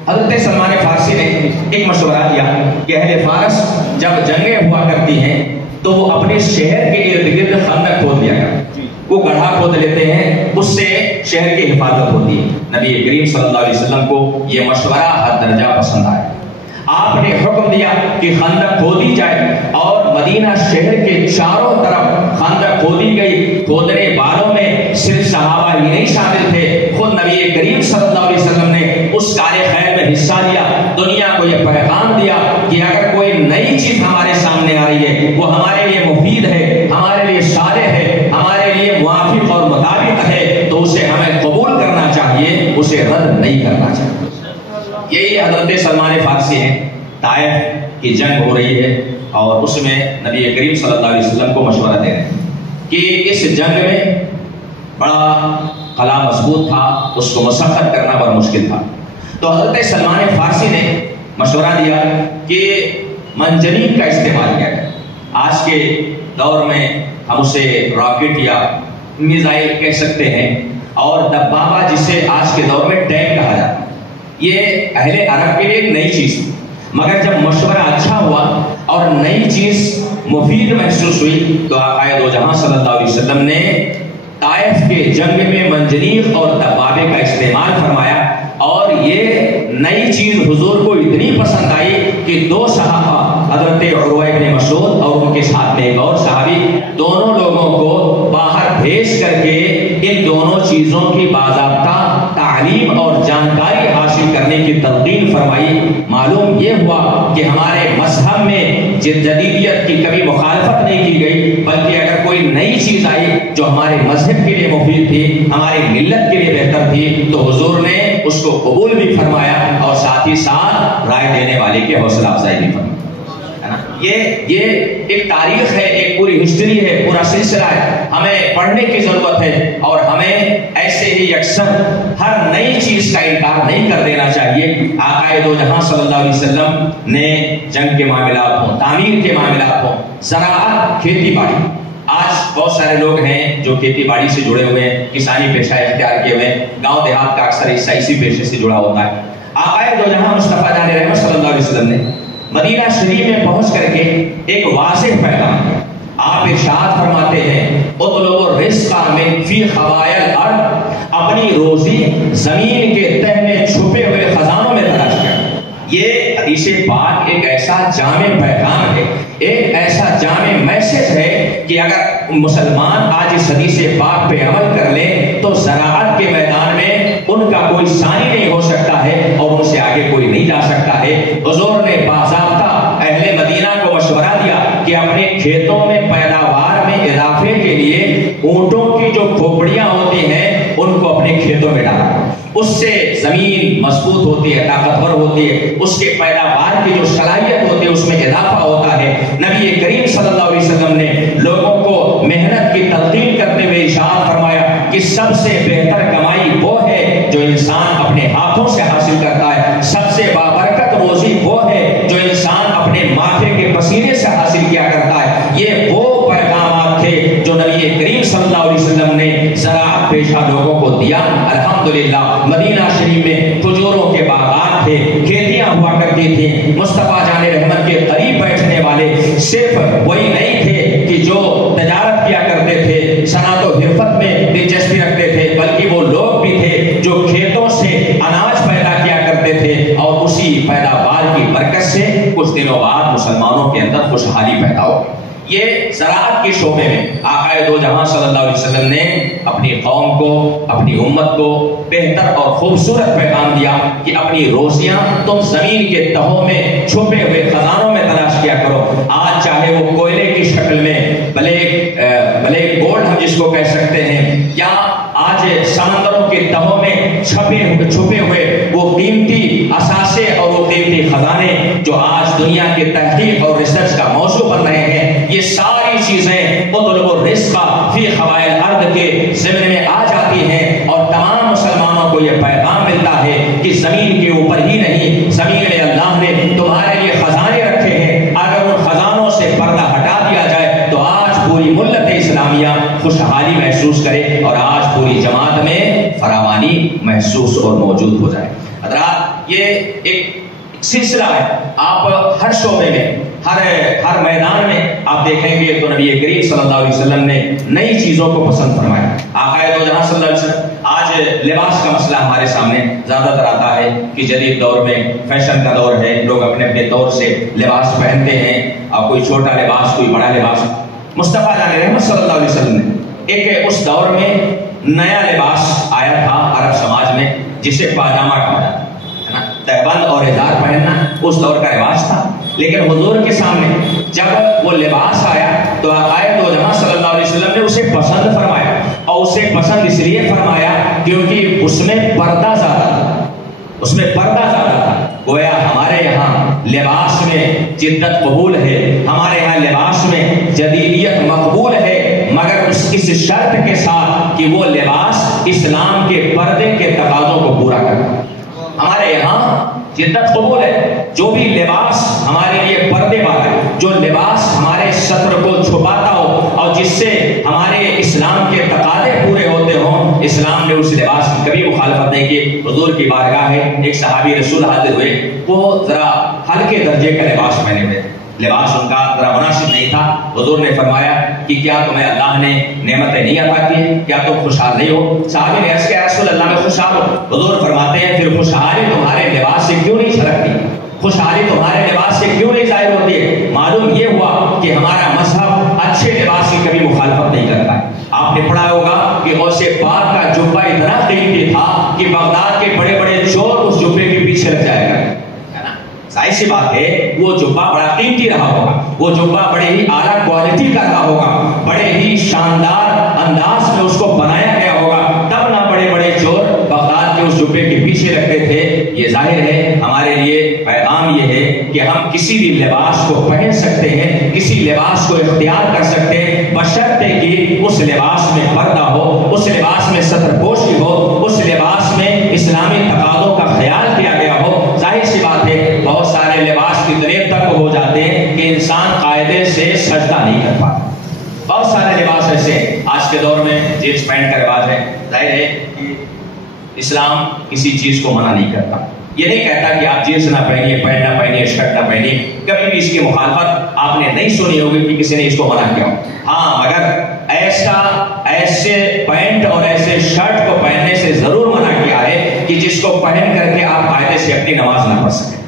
حضرت سلمان فارسی نے ایک مشورہ دیا کہ اہل فارس جب جنگیں ہوا کرتی ہیں تو وہ اپنے شہر کے ارد گرد خندق کھود لیا کرتے، وہ گڑھا کھود لیتے ہیں، اس سے شہر کی حفاظت ہوتی ہے۔ نبی کریم صلی اللہ علیہ وسلم کو یہ مشورہ حد درجہ پسند آیا۔ آپ نے حکم دیا کہ خندق کھودی جائے اور مدینہ شہر کے چاروں طرف خندق کھودی گئی۔ کھودنے والوں میں صرف صحابہ ہی نہیں شامل تھے، خود نبی کریم صلی اللہ علیہ وسلم نے اس کار خیر میں حصہ لیا، دنیا کو یہ پیغام دیا کہ اگر کوئی نئی چیز ہمارے سامنے آ رہی ہے، وہ ہمارے لیے مفید ہے، ہمارے لیے صالح ہے، ہمارے لیے موافق اور مطابق ہے تو اسے ہمیں قبول کرنا چاہیے، اسے رد نہیں کرنا چاہیے۔ یہی حضرت سلمان فارسی ہیں، طائف کی جنگ ہو رہی ہے اور اس میں نبی کریم صلی اللہ علیہ وسلم کو مشورہ دے رہے ہیں کہ اس جنگ میں بڑا قلعہ مضبوط تھا، اس کو مسخر کرنا بڑا مشکل تھا۔ تو حضرت سلمان فارسی نے مشورہ دیا کہ منجنیق کا استعمال کیا جائے۔ آج کے دور میں ہم اسے راکٹ یا میزائل کہہ سکتے ہیں، اور دبابہ جسے آج کے دور میں ٹینک کہا جاتا ہے، یہ اہل عرب کے لیے ایک نئی چیز تھی، مگر جب مشورہ اچھا ہوا اور نئی چیز مفید محسوس ہوئی تو آقا دو جہاں صلی اللہ علیہ وسلم نے طائف کے جنگ میں منجنیق اور دبابے کا استعمال فرمایا، اور یہ نئی چیز حضور کو اتنی پسند آئی کہ دو صحابہ حضرت عروہ بن مسعود اور ان کے ساتھ میں ایک اور صحابی، دونوں لوگوں کو باہر بھیج کر کے ان دونوں چیزوں کی باضابطہ تعلیم اور جانکاری حاصل کرنے کی تلقین فرمائی۔ معلوم یہ ہوا کہ ہمارے مذہب میں جدیدیت کی کبھی مخالفت نہیں کی گئی، بلکہ اگر کوئی نئی چیز آئی جو ہمارے مذہب کے لیے مفید تھی، ہماری ملت کے لیے بہتر تھی، تو حضور نے اس کو قبول بھی فرمایا اور ساتھ ہی ساتھ رائے دینے والے کی حوصلہ افزائی بھی فرمائی۔ یہ ایک تاریخ ہے، ایک پوری ہسٹری ہے، پورا سلسلہ ہے، ہمیں پڑھنے کی ضرورت ہے، اور ہمیں ایسے ہی اکثر ہر نئی چیز کا انکار نہیں کر دینا چاہیے۔ آقا دو جہاں صلی اللہ علیہ وسلم نے جنگ کے معاملات ہوں، تعمیر کے معاملات ہوں، زراعت، کھیتی باڑی، آج بہت سارے لوگ ہیں جو کھیتی باڑی سے جڑے ہوئے ہیں، کسانی پیشہ اختیار کیے ہوئے ہیں، گاؤں دیہات کا اکثر حصہ اسی پیشے سے جڑا ہوتا ہے۔ آقا دو جہاں مصطفیٰ جان رحمت صلی اللہ علیہ وسلم نے مدینہ شریف میں پہنچ کر کے ایک واضح پیغام دیا۔ آپ ارشاد فرماتے ہیں اطلبوا الرزق من فی خبائا الارض، اپنی روزی زمین کے تہ میں چھپے ہوئے خزانوں میں تلاش کریں۔ یہ حدیث پاک ایک ایسا جامع پیغام ہے، ایک ایسا جامع میسج ہے کہ اگر مسلمان آج اس حدیث پاک پہ عمل کر لیں تو زراعت کے میدان میں ان کا کوئی ثانی نہیں ہو سکتا ہے اور ان سے آگے کوئی نہیں جا سکتا ہے۔ حضور نے باضابطہ اہل مدینہ کو مشورہ دیا کہ اپنے کھیتوں میں پیداوار میں اضافے کے لیے اونٹوں کی جو کھوپڑیاں ہوتی ہیں ان کو اپنے کھیتوں میں ڈالا، اس سے زمین مضبوط ہوتی ہے، طاقتور ہوتی ہے، اس کے پیداوار کی جو صلاحیت ہوتی ہے اس میں اضافہ ہوتا ہے۔ نبی کریم صلی اللہ علیہ وسلم نے لوگوں کو محنت کی کی تلقین کرتے ہوئے ارشاد فرمایا کہ سب سے بہتر کمائی وہ ہے جو انسان اپنے ہاتھوں سے حاصل کرتا ہے، سب سے بابرکت روزی وہ ہے جو انسان اپنے ماتھے کے پسینے سے حاصل کیا کرتا ہے۔ یہ وہ پیغامات تھے جو نبی کریم صلی اللہ علیہ وسلم نے زراعت پیشہ لوگوں کو دیا۔ الحمدللہ مدینہ شریف میں کھجوروں کے باغات تھے، کھیتیاں ہوا کرتی تھیں۔ مصطفیٰ جان رحمت کے قریب بیٹھنے والے صرف وہی نہیں تھے کہ جو تجارت کیا کرتے تھے، صنعت و حرفت میں دلچسپی رکھتے تھے، بلکہ وہ لوگ بھی تھے جو کھیتوں سے اناج پیدا کیا کرتے تھے اور اسی پیداوار کی برکت سے کچھ دنوں بعد مسلمانوں کے اندر خوشحالی پیدا ہو۔ یہ زراعت کے شعبے میں آقا دو جہاں صلی اللہ علیہ وسلم نے اپنی قوم کو، اپنی امت کو بہتر اور خوبصورت پیغام دیا کہ اپنی روزیاں تم زمین کے تہوں میں چھپے ہوئے خزانوں میں تلاش کیا کرو۔ آج چاہے وہ کوئلے کی شکل میں بلیک گولڈ ہم جس کو کہہ سکتے ہیں، یا آج سمندروں کے تہوں میں چھپے ہوئے وہ قیمتی اثاثے اور وہ قیمتی خزانے جو آج دنیا کے تحقیق اور ریسرچ کا موضوع بن رہے ہیں، یہ ساری چیزیں اطلب الرزق فی خوائل الارض کے ضمن میں آ جاتی ہیں، اور تمام مسلمانوں کو یہ پیغام ملتا ہے کہ زمین کے اوپر ہی نہیں، زمین میں اللہ نے تمہارے لیے خزانے رکھے ہیں، اگر ان خزانوں سے پردہ ہٹا دیا جائے تو آج پوری ملت اسلامیہ خوشحالی محسوس کرے اور آج پوری جماعت میں فراوانی محسوس اور موجود ہو جائے۔ حضرات یہ ایک سلسلہ ہے، آپ ہر شعبے میں ہر میدان میں آپ دیکھیں گے تو نبی کریم صلی اللہ علیہ وسلم نے نئی چیزوں کو پسند فرمایا۔ آقا دو جہاں صلی اللہ علیہ وسلم، آج لباس کا مسئلہ ہمارے سامنے زیادہ تر آتا ہے کہ جدید دور میں فیشن کا دور ہے، لوگ اپنے اپنے طور سے لباس پہنتے ہیں، اور کوئی چھوٹا لباس کوئی بڑا لباس۔ مصطفیٰ جان رحمت صلی اللہ علیہ وسلم نے ایک اس دور میں نیا لباس آیا تھا عرب سماج میں جسے پاجامہ کہا جاتا ہے نا، تہبند اور ازار پہننا اس دور کا رواج تھا، لیکن حضور کے سامنے جب وہ لباس آیا تو آقا دو جہاں صلی اللہ علیہ وسلم نے اسے پسند فرمایا، اور اسے پسند اس لیے فرمایا کیونکہ اس میں پردہ زیادہ تھا، اس میں پردہ زیادہ تھا۔ گویا ہمارے یہاں لباس میں جدت قبول ہے، ہمارے یہاں لباس میں جدیدیت مقبول ہے، مگر اس شرط کے ساتھ کہ وہ لباس اسلام کے پردے کے تقاضوں کو پورا کرے۔ ہمارے یہاں جدت قبول ہے، جو بھی لباس ہمارے لیے پردے والا ہے، جو لباس ہمارے ستر کو چھپاتا ہو اور جس سے ہمارے اسلام کے تقاضے پورے ہوتے ہوں، اسلام نے اس لباس کی کبھی مخالفت نہیں کی۔ حضور کی بارگاہ ہے ایک صحابی رسول حاضر ہوئے، وہ ذرا ہلکے درجے کا لباس پہنے ہوئے، لباس ان کا ذرا مناسب نہیں تھا۔ حضور نے فرمایا کہ کیا تمہیں اللہ نے نعمتیں نہیں عطا کی، کیا تم خوشحال نہیں ہو؟ صحابی نے عرض کیا رسول اللہ میں خوشحال ہوں۔ حضور فرماتے ہیں پھر خوشحالی تمہارے لباس سے کیوں نہیں جھلکتی، خوشحالی تمہارے لباس سے کیوں نہیں ظاہر ہوتی ہے؟ معلوم یہ ہوا کہ ہمارا مذہب اچھے لباس کی کبھی مخالفت نہیں کرتا ہے۔ آپ نے پڑھا ہوگا کہ غوث پاک کا جبہ اتنا قیمتی تھا کہ بغداد کے بڑے بڑے چور اس جبے کے پیچھے لگ جایا کرتے، ظاہر سی بات ہے وہ جبہ بڑا قیمتی رہا ہوگا، وہ جبہ بڑے ہی اعلیٰ کوالٹی کا رہا ہوگا، بڑے ہی شاندار انداز میں اس کو بنایا گیا ہوگا، تب نہ بڑے بڑے چور بغداد کے اس جبے کے پیچھے لگتے تھے۔ یہ ظاہر ہے ہمارے لیے پیغام یہ ہے کہ ہم کسی بھی لباس کو پہن سکتے ہیں، کسی لباس کو اختیار کر سکتے ہیں، بشرطے کہ اس لباس میں پردہ ہو، اس لباس میں ستر پوشی ہو، اس لباس میں اسلامی تقاضوں کا خیال کیا گیا ہو۔ ظاہر سی بات ہے بہت سارے لباس اتنے تک ہو جاتے ہیں کہ انسان قاعدے سے سجدہ نہیں کر پاتا۔ بہت سارے لباس ایسے آج کے دور میں جینس پینٹ کا رواج ہے، ظاہر ہے کہ اسلام کسی چیز کو منع نہیں کرتا، یہ نہیں کہتا کہ آپ جینس نہ پہنیے، پینٹ نہ پہنیے، شرٹ نہ پہنیے، کبھی بھی اس کی مخالفت آپ نے نہیں سنی ہوگی کہ کسی نے اس کو منع کیا ہو۔ ہاں مگر ایسے پینٹ اور ایسے شرٹ کو پہننے سے ضرور منع کیا ہے کہ جس کو پہن کر کے آپ قاعدے سے اپنی نماز نہ پڑھ سکیں۔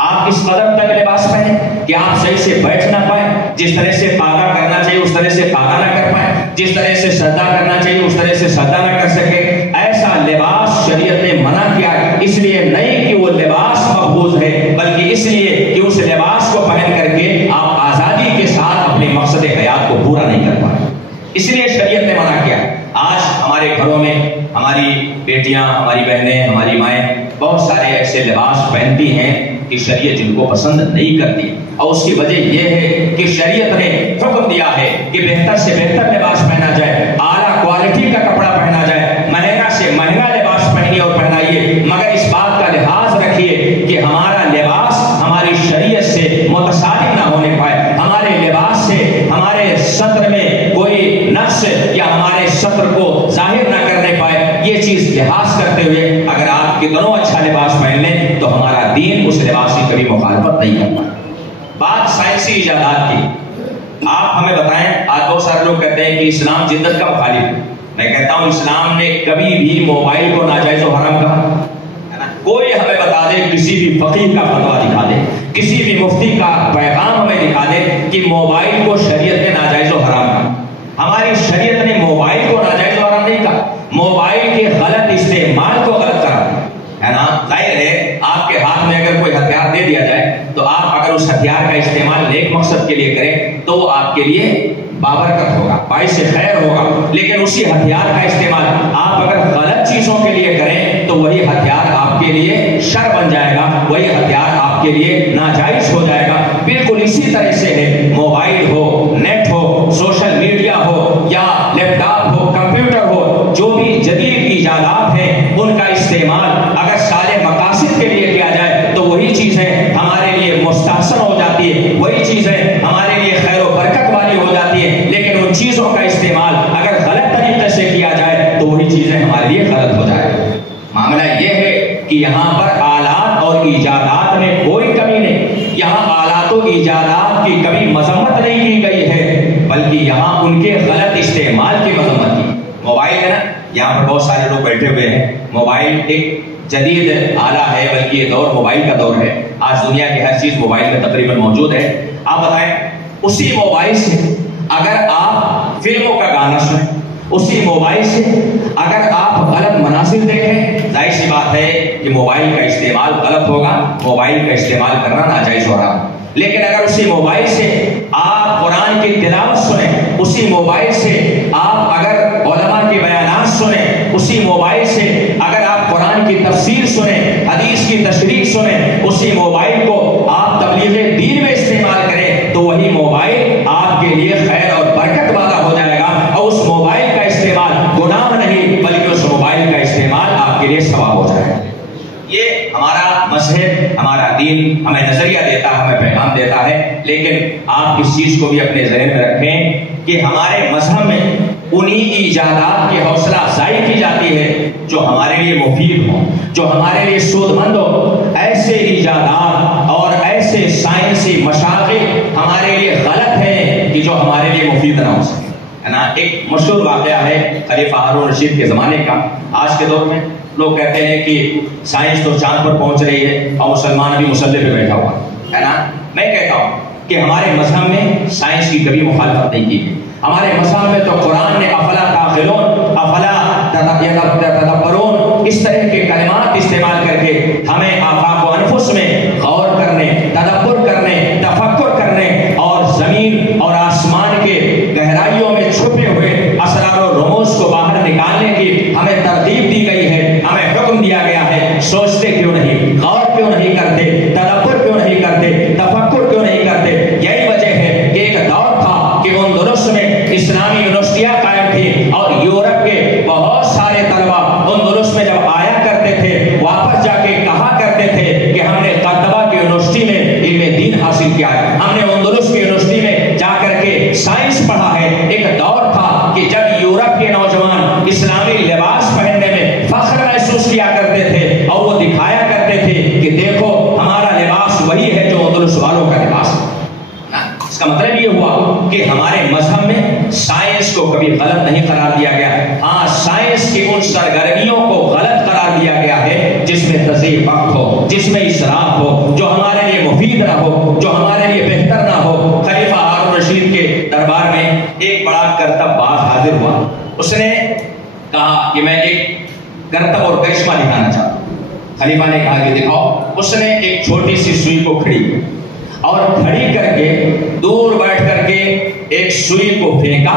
آپ اس قدر تک لباس پہنیں کہ آپ صحیح سے بیٹھ نہ پائیں، جس طرح سے پادا کرنا چاہیے اس طرح سے پادا نہ کر پائیں، جس طرح سے سجدہ کرنا چاہیے اس طرح سے سجدہ نہ کر سکے۔ ایسا لباس شریعت نے منع کیا، اس لیے نہیں کہ وہ لباس محفوظ ہے، بلکہ اس لیے کہ اس لباس کو پہن کر کے آپ آزادی کے ساتھ اپنے مقصد حیات کو پورا نہیں کر پائیں، اس لیے شریعت نے منع کیا۔ آج ہمارے گھروں میں ہماری بیٹیاں، ہماری بہنیں، ہماری مائیں بہت سارے ایسے لباس پہنتی ہیں کہ شریعت جن کو پسند نہیں کرتی، اور اس کی وجہ یہ ہے کہ شریعت نے حکم دیا ہے کہ بہتر سے بہتر لباس پہنا جائے، اعلیٰ کوالٹی کا کپڑا پہنا جائے، مہنگا سے مہنگا لباس پہنیے اور پہنائیے، مگر اس بات کا لحاظ رکھیے کہ ہمارا لباس ہماری شریعت سے متصادم نہ ہونے پائے، ہمارے لباس سے ہمارے سطر میں کوئی نقص یا ہمارے سطر کو ظاہر نہ کرنے پائے، یہ چیز لحاظ کرتے ہوئے اگر آپ کتنوں اچھا لباس پہن لیں تو ہمارا دین اس لباس کی کبھی مخالفت نہیں کرتا۔ بات سائنسی ایجادات کی، آپ ہمیں بتائیں، آج بہت سارے لوگ کہتے ہیں کہ اسلام جدت کا مخالف ہے، میں کہتا ہوں اسلام نے کبھی بھی موبائل کو ناجائز و حرام کہا؟ کوئی ہمیں بتا دے، کسی بھی فقیہ کا فتویٰ دکھا دے، کسی بھی مفتی کا پیغام ہمیں دکھا دے کہ موبائل کو شریعت نے ناجائز و حرام کہا۔ ہماری شریعت نے موبائل کو ناجائز و حرام نہیں کہا، موبائل کے غلط استعمال کو غلط کرا ہے نا۔ ظاہر ہے آپ کے ہاتھ میں اگر کوئی ہتھیار دے دیا جائے تو آپ اگر اس ہتھیار کا استعمال نیک مقصد کے لیے کریں تو وہ آپ کے لیے بابرکت ہوگا، باعث خیر ہوگا، لیکن اسی ہتھیار کا استعمال آپ اگر غلط چیزوں کے لیے کریں تو وہی ہتھیار آپ کے لیے شر بن جائے گا، وہی ہتھیار آپ کے لیے ناجائز ہو جائے گا۔ بالکل اسی طرح سے ہے، موبائل ہو، نیٹ ہو، سوشل میڈیا ہو یا لیپ ٹاپ ہو، کمپیوٹر ہو، جو بھی جدید ایجادات ہیں ان کا استعمال اگر صالح مقاصد کے لیے کیا جائے تو وہی چیزیں ہمارے لیے مستحسن ہو جاتی ہے، وہی چیزیں ہمارے لیے خیر و برکت والی ہو جاتی ہے، لیکن ان چیزوں کا استعمال اگر غلط طریقے سے کیا جائے تو وہی چیزیں ہمارے لیے غلط ہو جائے۔ معاملہ یہ ہے کہ یہاں پر آلات اور ایجادات میں کوئی کمی نہیں، یہاں آلات و ایجادات کی کبھی مذمت نہیں کی گئی ہے، بلکہ یہاں ان کے غلط استعمال کی مذمت کی۔ موبائل ہے نا، یہاں پر بہت سارے لوگ بیٹھے ہوئے ہیں، موبائل ایک جدید آلہ ہے، بلکہ یہ دور موبائل کا دور ہے، آج دنیا کی ہر چیز موبائل میں تقریباً موجود ہے۔ آپ بتائیں، اسی موبائل سے اگر آپ فلموں کا گانا سنیں، اسی موبائل سے اگر آپ غلط مناظر دیکھیں، ظاہر سی بات ہے کہ موبائل کا استعمال غلط ہوگا، موبائل کا استعمال کرنا ناجائز ہو رہا، لیکن اگر اسی موبائل سے آپ قرآن کی تلاوت سنیں، اسی موبائل سے آپ اگر علماء کے بیانات سنیں، اسی موبائل سے اگر آپ قرآن کی تفسیر سنیں، حدیث کی تشریح سنیں، اسی موبائل کو آپ تبلیغ دین میں استعمال کریں تو وہی موبائل آپ کے لیے خیر اور برکت والا ہو جائے گا، اور اس موبائل کا استعمال گناہ نہیں بلکہ اس موبائل کا استعمال آپ کے لیے ثواب ہو جائے گا۔ یہ ہمارا مذہب، ہمارا دین ہمیں نظریہ دیتا ہے، ہمیں پیغام دیتا ہے، لیکن آپ اس چیز کو بھی اپنے ذہن میں رکھیں کہ ہمارے مذہب میں انہی ایجادات کی حوصلہ افزائی کی جاتی ہے جو ہمارے لیے مفید ہوں، جو ہمارے لیے سود مند ہو۔ ایسے ایجادات اور ایسے سائنسی مشاغل ہمارے لیے غلط ہیں کہ جو ہمارے لیے مفید نہ ہو سکے، ہے نا۔ ایک مشہور واقعہ ہے خلیفہ ہارون رشید کے زمانے کا۔ آج کے دور میں لوگ کہتے ہیں کہ سائنس تو چاند پر پہنچ رہی ہے اور مسلمان ابھی مسلح پہ بیٹھا ہوا ہے نا۔ میں کہتا ہوں کہ ہمارے مذہب میں سائنس کی کبھی مخالفت نہیں کی گئی، ہمارے مذہب میں تو قرآن نے افلا تعقلون، افلا تدبرون، اس طرح کے کلمات استعمال کر کے ہمیں آفاق و انفس میں غور کرنے، تدبر کرنے، تفکر کرنے اور زمین اور آسمان کے گہرائیوں میں چھپے ہوئے اسرار و رموز کو باہر نکالنے کی ہمیں ترغیب دی گئی ہے، ہمیں حکم دیا گیا ہے۔ سوچتے کیوں نہیں، غور کیوں نہیں کرتے، تدبر کیوں نہیں کرتے، تفکر کیوں نہیں کرتے؟ یہی وجہ ہے کہ ایک دور تھا کہ اندلس میں اسلامی یونیورسٹیاں قائم تھیں اور یورپ کے بہت سارے طلبا اندلس میں جب آیا کرتے تھے واپس جا کے کہا کرتے تھے کہ ہم نے قرطبہ کی یونیورسٹی میں علم دین حاصل کیا ہے، ہم نے اندلس کی یونیورسٹی میں جا کر کے سائنس پڑھا ہے۔ ایک دور تھا کہ جب یورپ کے نوجوان اسلامی لباس پہننے میں فخر محسوس کیا کرتے تھے اور وہ دکھایا کرتے تھے کہ دیکھو ہمارا لباس وہی ہے جو اندلس والوں کا لباس ہے۔ اس کا مطلب یہ ہوا کہ ہمارے مذہب میں سائنس کو کبھی غلط نہیں قرار دیا گیا، ہاں سائنس کی ان سرگرمیوں کو غلط قرار دیا گیا ہے جس میں تضییع وقت ہو، جس میں اسراف ہو، جو ہمارے لیے مفید نہ ہو، جو ہمارے لیے بہتر نہ ہو۔ خلیفہ ہارون رشید کے دربار میں ایک بڑا کرتب باز حاضر ہوا، اس نے کہا کہ میں ایک کرتب اور کرشمہ دکھانا چاہتا ہوں۔ خلیفہ نے کہا کہ دکھاؤ۔ اس نے ایک چھوٹی سی سوئی کو کھڑی اور کھڑی کر کے دور بیٹھ کر کے ایک سوئی کو پھینکا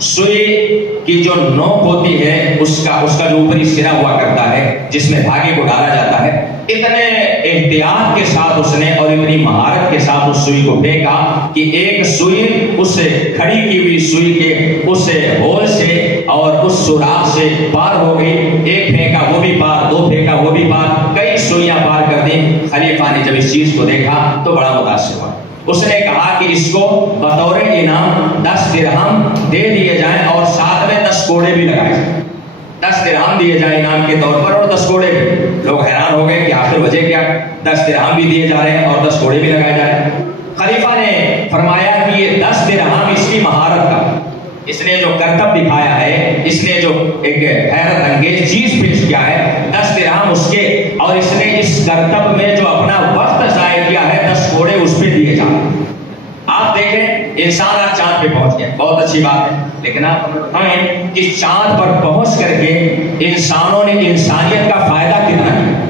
سوئی کی جو نوک ہوتی ہے اس کا جو اوپری سرا ہوا کرتا ہے جس میں دھاگے کو ڈالا جاتا ہے، اتنے احتیاط کے ساتھ اس نے اور اتنی مہارت کے ساتھ اس سوئی کو پھینکا کہ ایک سوئی اس کھڑی کی ہوئی سوئی کے اس ہول سے اور اس سوراخ سے پار ہو گئی. ایک پھینکا وہ بھی پار، دو پھینکا وہ بھی پار، کئی سوئیاں پار کر دی. خلیفہ نے جب اس چیز کو دیکھا تو بڑا متاثر ہوا. اس نے کہا کہ اس کو بطور انعام 10 درہم دے دیے جائیں اور ساتھ میں 10 کوڑے بھی لگائے جائیں. 10 درہم دیے جائیں انعام کے طور پر اور 10 کوڑے بھی. لوگ حیران ہو گئے کہ آخر وجہ کیا، 10 درہم بھی دیے جا رہے ہیں اور 10 کوڑے بھی لگائے جا رہے ہیں. خلیفہ نے فرمایا کہ یہ 10 درہم اس کی مہارت کا، اس نے جو کرتب دکھایا ہے، اس نے جو ایک حیرت انگیز چیز پیش کیا ہے، 10 درہم اس کے، اور اس نے اس کرتب میں جو اپنا وقت ضائع کیا ہے 10 کوڑے اس پہ دیے جائیں. آپ دیکھیں انسان آج چاند پہ پہنچ گیا، بہت اچھی بات ہے، لیکن آپ بتائیں کہ چاند پر پہنچ کر کے انسانوں نے انسانیت کا فائدہ کتنا کیا،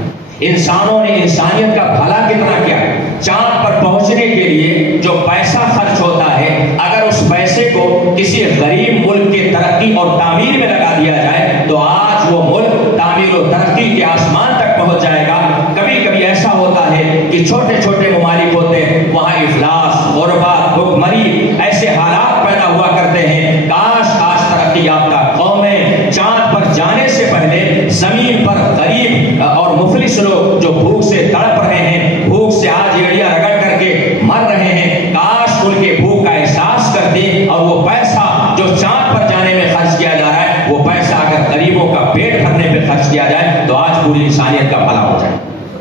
انسانوں نے انسانیت کا بھلا کتنا کیا. چاند پر پہنچنے کے لیے جو پیسہ خرچ ہوتا ہے، اگر اس پیسے کو کسی غریب ملک کے ترقی اور تعمیر میں لگا دیا جائے تو آج وہ ملک تعمیر و ترقی کے آسمان تک پہنچ جائے گا. کبھی کبھی ایسا ہوتا ہے کہ چھوٹے چھوٹے ممالک ہوتے ہیں، وہاں افلاس، غربت، بھوکمری، ایسے حالات پیدا ہوا کرتے ہیں. کاش ترقی یافتہ قومیں چاند پر جانے سے پہلے زمین پر غریب اور مفلس لوگ جو بھوک سے تڑپ رہے ہیں، بھوک سے آج ایڑیاں رگڑ کر کے مر رہے ہیں، کاش ان کے بھوک کا احساس کرتے اور وہ پیسہ جو چاند پر جانے میں خرچ کیا جا رہا ہے، وہ پیسہ اگر غریبوں کا پیٹ بھرنے پہ خرچ کیا جائے تو آج پوری انسانیت کا بھلا ہو جائے.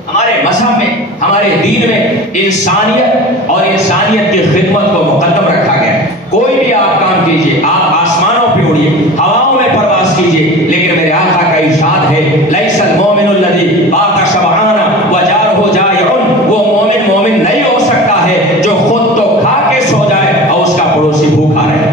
ہمارے مذہب میں، ہمارے دین میں انسانیت اور انسانیت کی خدمت کو مقدم رکھا گیا ہے. کوئی بھی آپ کام کیجئے، آپ آسمانوں پہ اڑیے، ہواؤں میں پرواز کیجئے، لیکن میرے آقا کا ارشاد ہے لیس المؤمن الذی بات شبعانا وجارہ جائع. وہ مومن نہیں ہو سکتا ہے جو خود تو کھا کے سو جائے اور اس کا پڑوسی بھوکا رہے.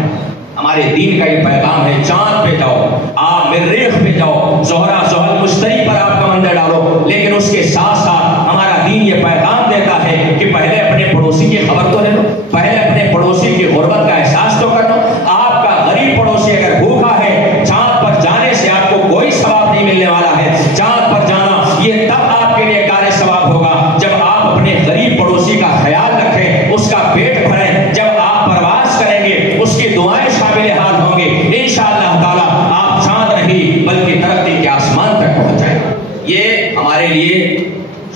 ہمارے دین کا یہ پیغام ہے، چاند پہ جاؤ، آپ مریخ پہ جاؤ، زہرہ زحل مشتری پر آپ کا منظر ڈالو، لیکن اس کے ساتھ ساتھ ہمارا دین یہ پیغام دیتا ہے کہ پہلے اپنے پڑوسی کی خبر تو لے لو، پہلے اپنے پڑوسی کی غربت کا احساس تو کر لو. آپ کا غریب پڑوسی اگر بھوکا ہے، چاند پر جانے سے آپ کو کوئی ثواب نہیں ملنے والا ہے. چاند پر جانا یہ تب آپ کے لیے کار ثواب ہوگا جب آپ اپنے غریب پڑوسی کا خیال رکھیں، اس کا پیٹ بھریں. جب آپ پرواز کریں گے اس کی دعائیں شامل حال ہوں گے، انشاءاللہ تعالی آپ چاند نہیں بلکہ ترقی کے آسمان تک پہنچ جائیں. یہ ہمارے لیے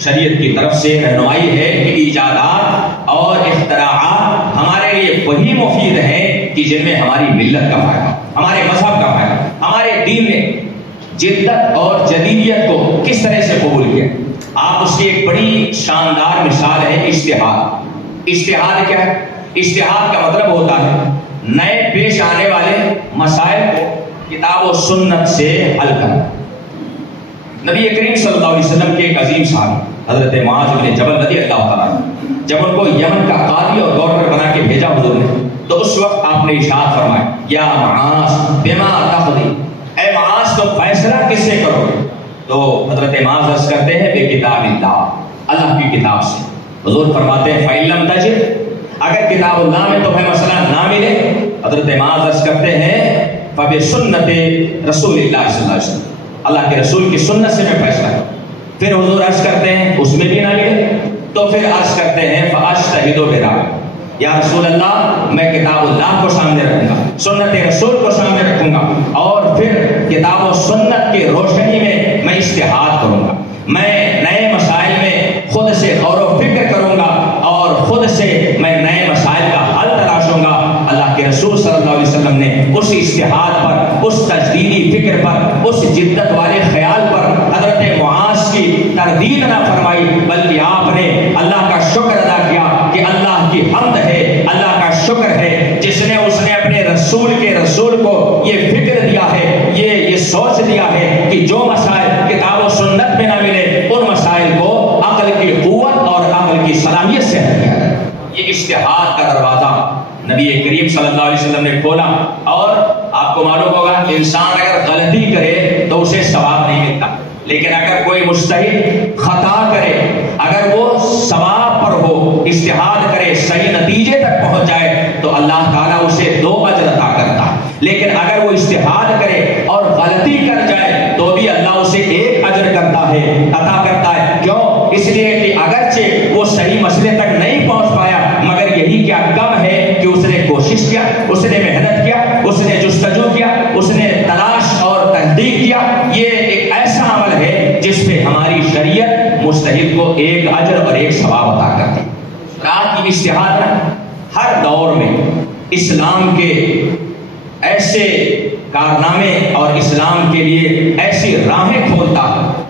شریعت کی طرف سے رہنمائی ہے کہ ایجادات اور اختراعات ہمارے لیے وہی مفید ہیں کہ جن میں ہماری ملت کا فائدہ، ہمارے مذہب کا فائدہ. ہمارے دین نے جدت اور جدیدیت کو کس طرح سے قبول کیا؟ آپ اس کی ایک بڑی شاندار مثال ہے اجتہاد. اجتہاد کیا ہے؟ اجتہاد کا مطلب ہوتا ہے نئے پیش آنے والے مسائل کو کتاب و سنت سے حل کرنا. نبی کریم صلی اللہ علیہ وسلم کے ایک عظیم صحابی حضرت معاذ بن جبل رضی اللہ تعالیٰ، جب ان کو یمن کا قاضی اور گورنر بنا کے بھیجا حضور نے، تو اس وقت آپ نے ارشاد فرمایا یا معاذ بما تقضی، اے معاذ تم فیصلہ کس سے کرو گے؟ تو حضرت معاذ عرض کرتے ہیں بے کتاب اللہ کی کتاب سے. حضور فرماتے ہیں فَإِن لَمْ تَجِدْ، اگر کتاب اللہ میں تمہیں مسئلہ نہ ملے، حضرت معاذ عرض کرتے ہیں فَبِسُنَّتِ رسول اللہ صلی اللہ علیہ وسلم، اللہ کے رسول کی سنت سے میں فیصلہ کروں. پھر حضور عرض کرتے ہیں اس میں بھی نہ ملے تو پھر عرض کرتے ہیں فَأَجْتَهِدُ بِذَلِكَ، یا رسول اللہ میں کتاب اللہ کو سامنے رکھوں گا، سنت رسول کو سامنے رکھوں گا، اور پھر کتاب و سنت کی روشنی میں اجتہاد کروں گا. میں نئے مسائل میں خود سے غور و فکر کروں گا اور خود سے میں نئے مسائل کا حل تلاشوں گا. اللہ کے رسول صلی اللہ علیہ وسلم نے اس اجتہاد پر، اس تجدیدی فکر پر، اس جدت والے خیال پر حضرت معاذ کی تردید نہ فرمائی، بلکہ آپ نے اللہ کا شکر ادا کیا کہ اللہ کی حمد ہے، اللہ کا شکر ہے جس نے اس نے اپنے رسول کے رسول کو یہ فکر دیا ہے، یہ سوچ دیا ہے کہ جو مسائل کتاب و سنت میں نہ ملے ان مسائل کو عقل کی قوت اور عقل کی صلاحیت سے حل کیا جائے. یہ اجتہاد کا دروازہ نبی کریم صلی اللہ علیہ وسلم نے کھولا. اور آپ کو معلوم ہوگا انسان اگر غلطی کرے تو اسے ثواب نہیں ملتا، لیکن اگر کوئی مجتہد خطا کرے، اگر وہ ثواب پر ہو، اجتہاد کرے، صحیح نتیجے تک پہنچ جائے تو اللہ تعالیٰ اسے 2 اجر عطا کرتا ہے. لیکن ایک اجر اور ایک ثواب عطا کرتے ہیں۔ رات کی اجتہاد ہر دور میں اسلام کے ایسے کارنامے اور اسلام کے لیے ایسی راہیں کھولتا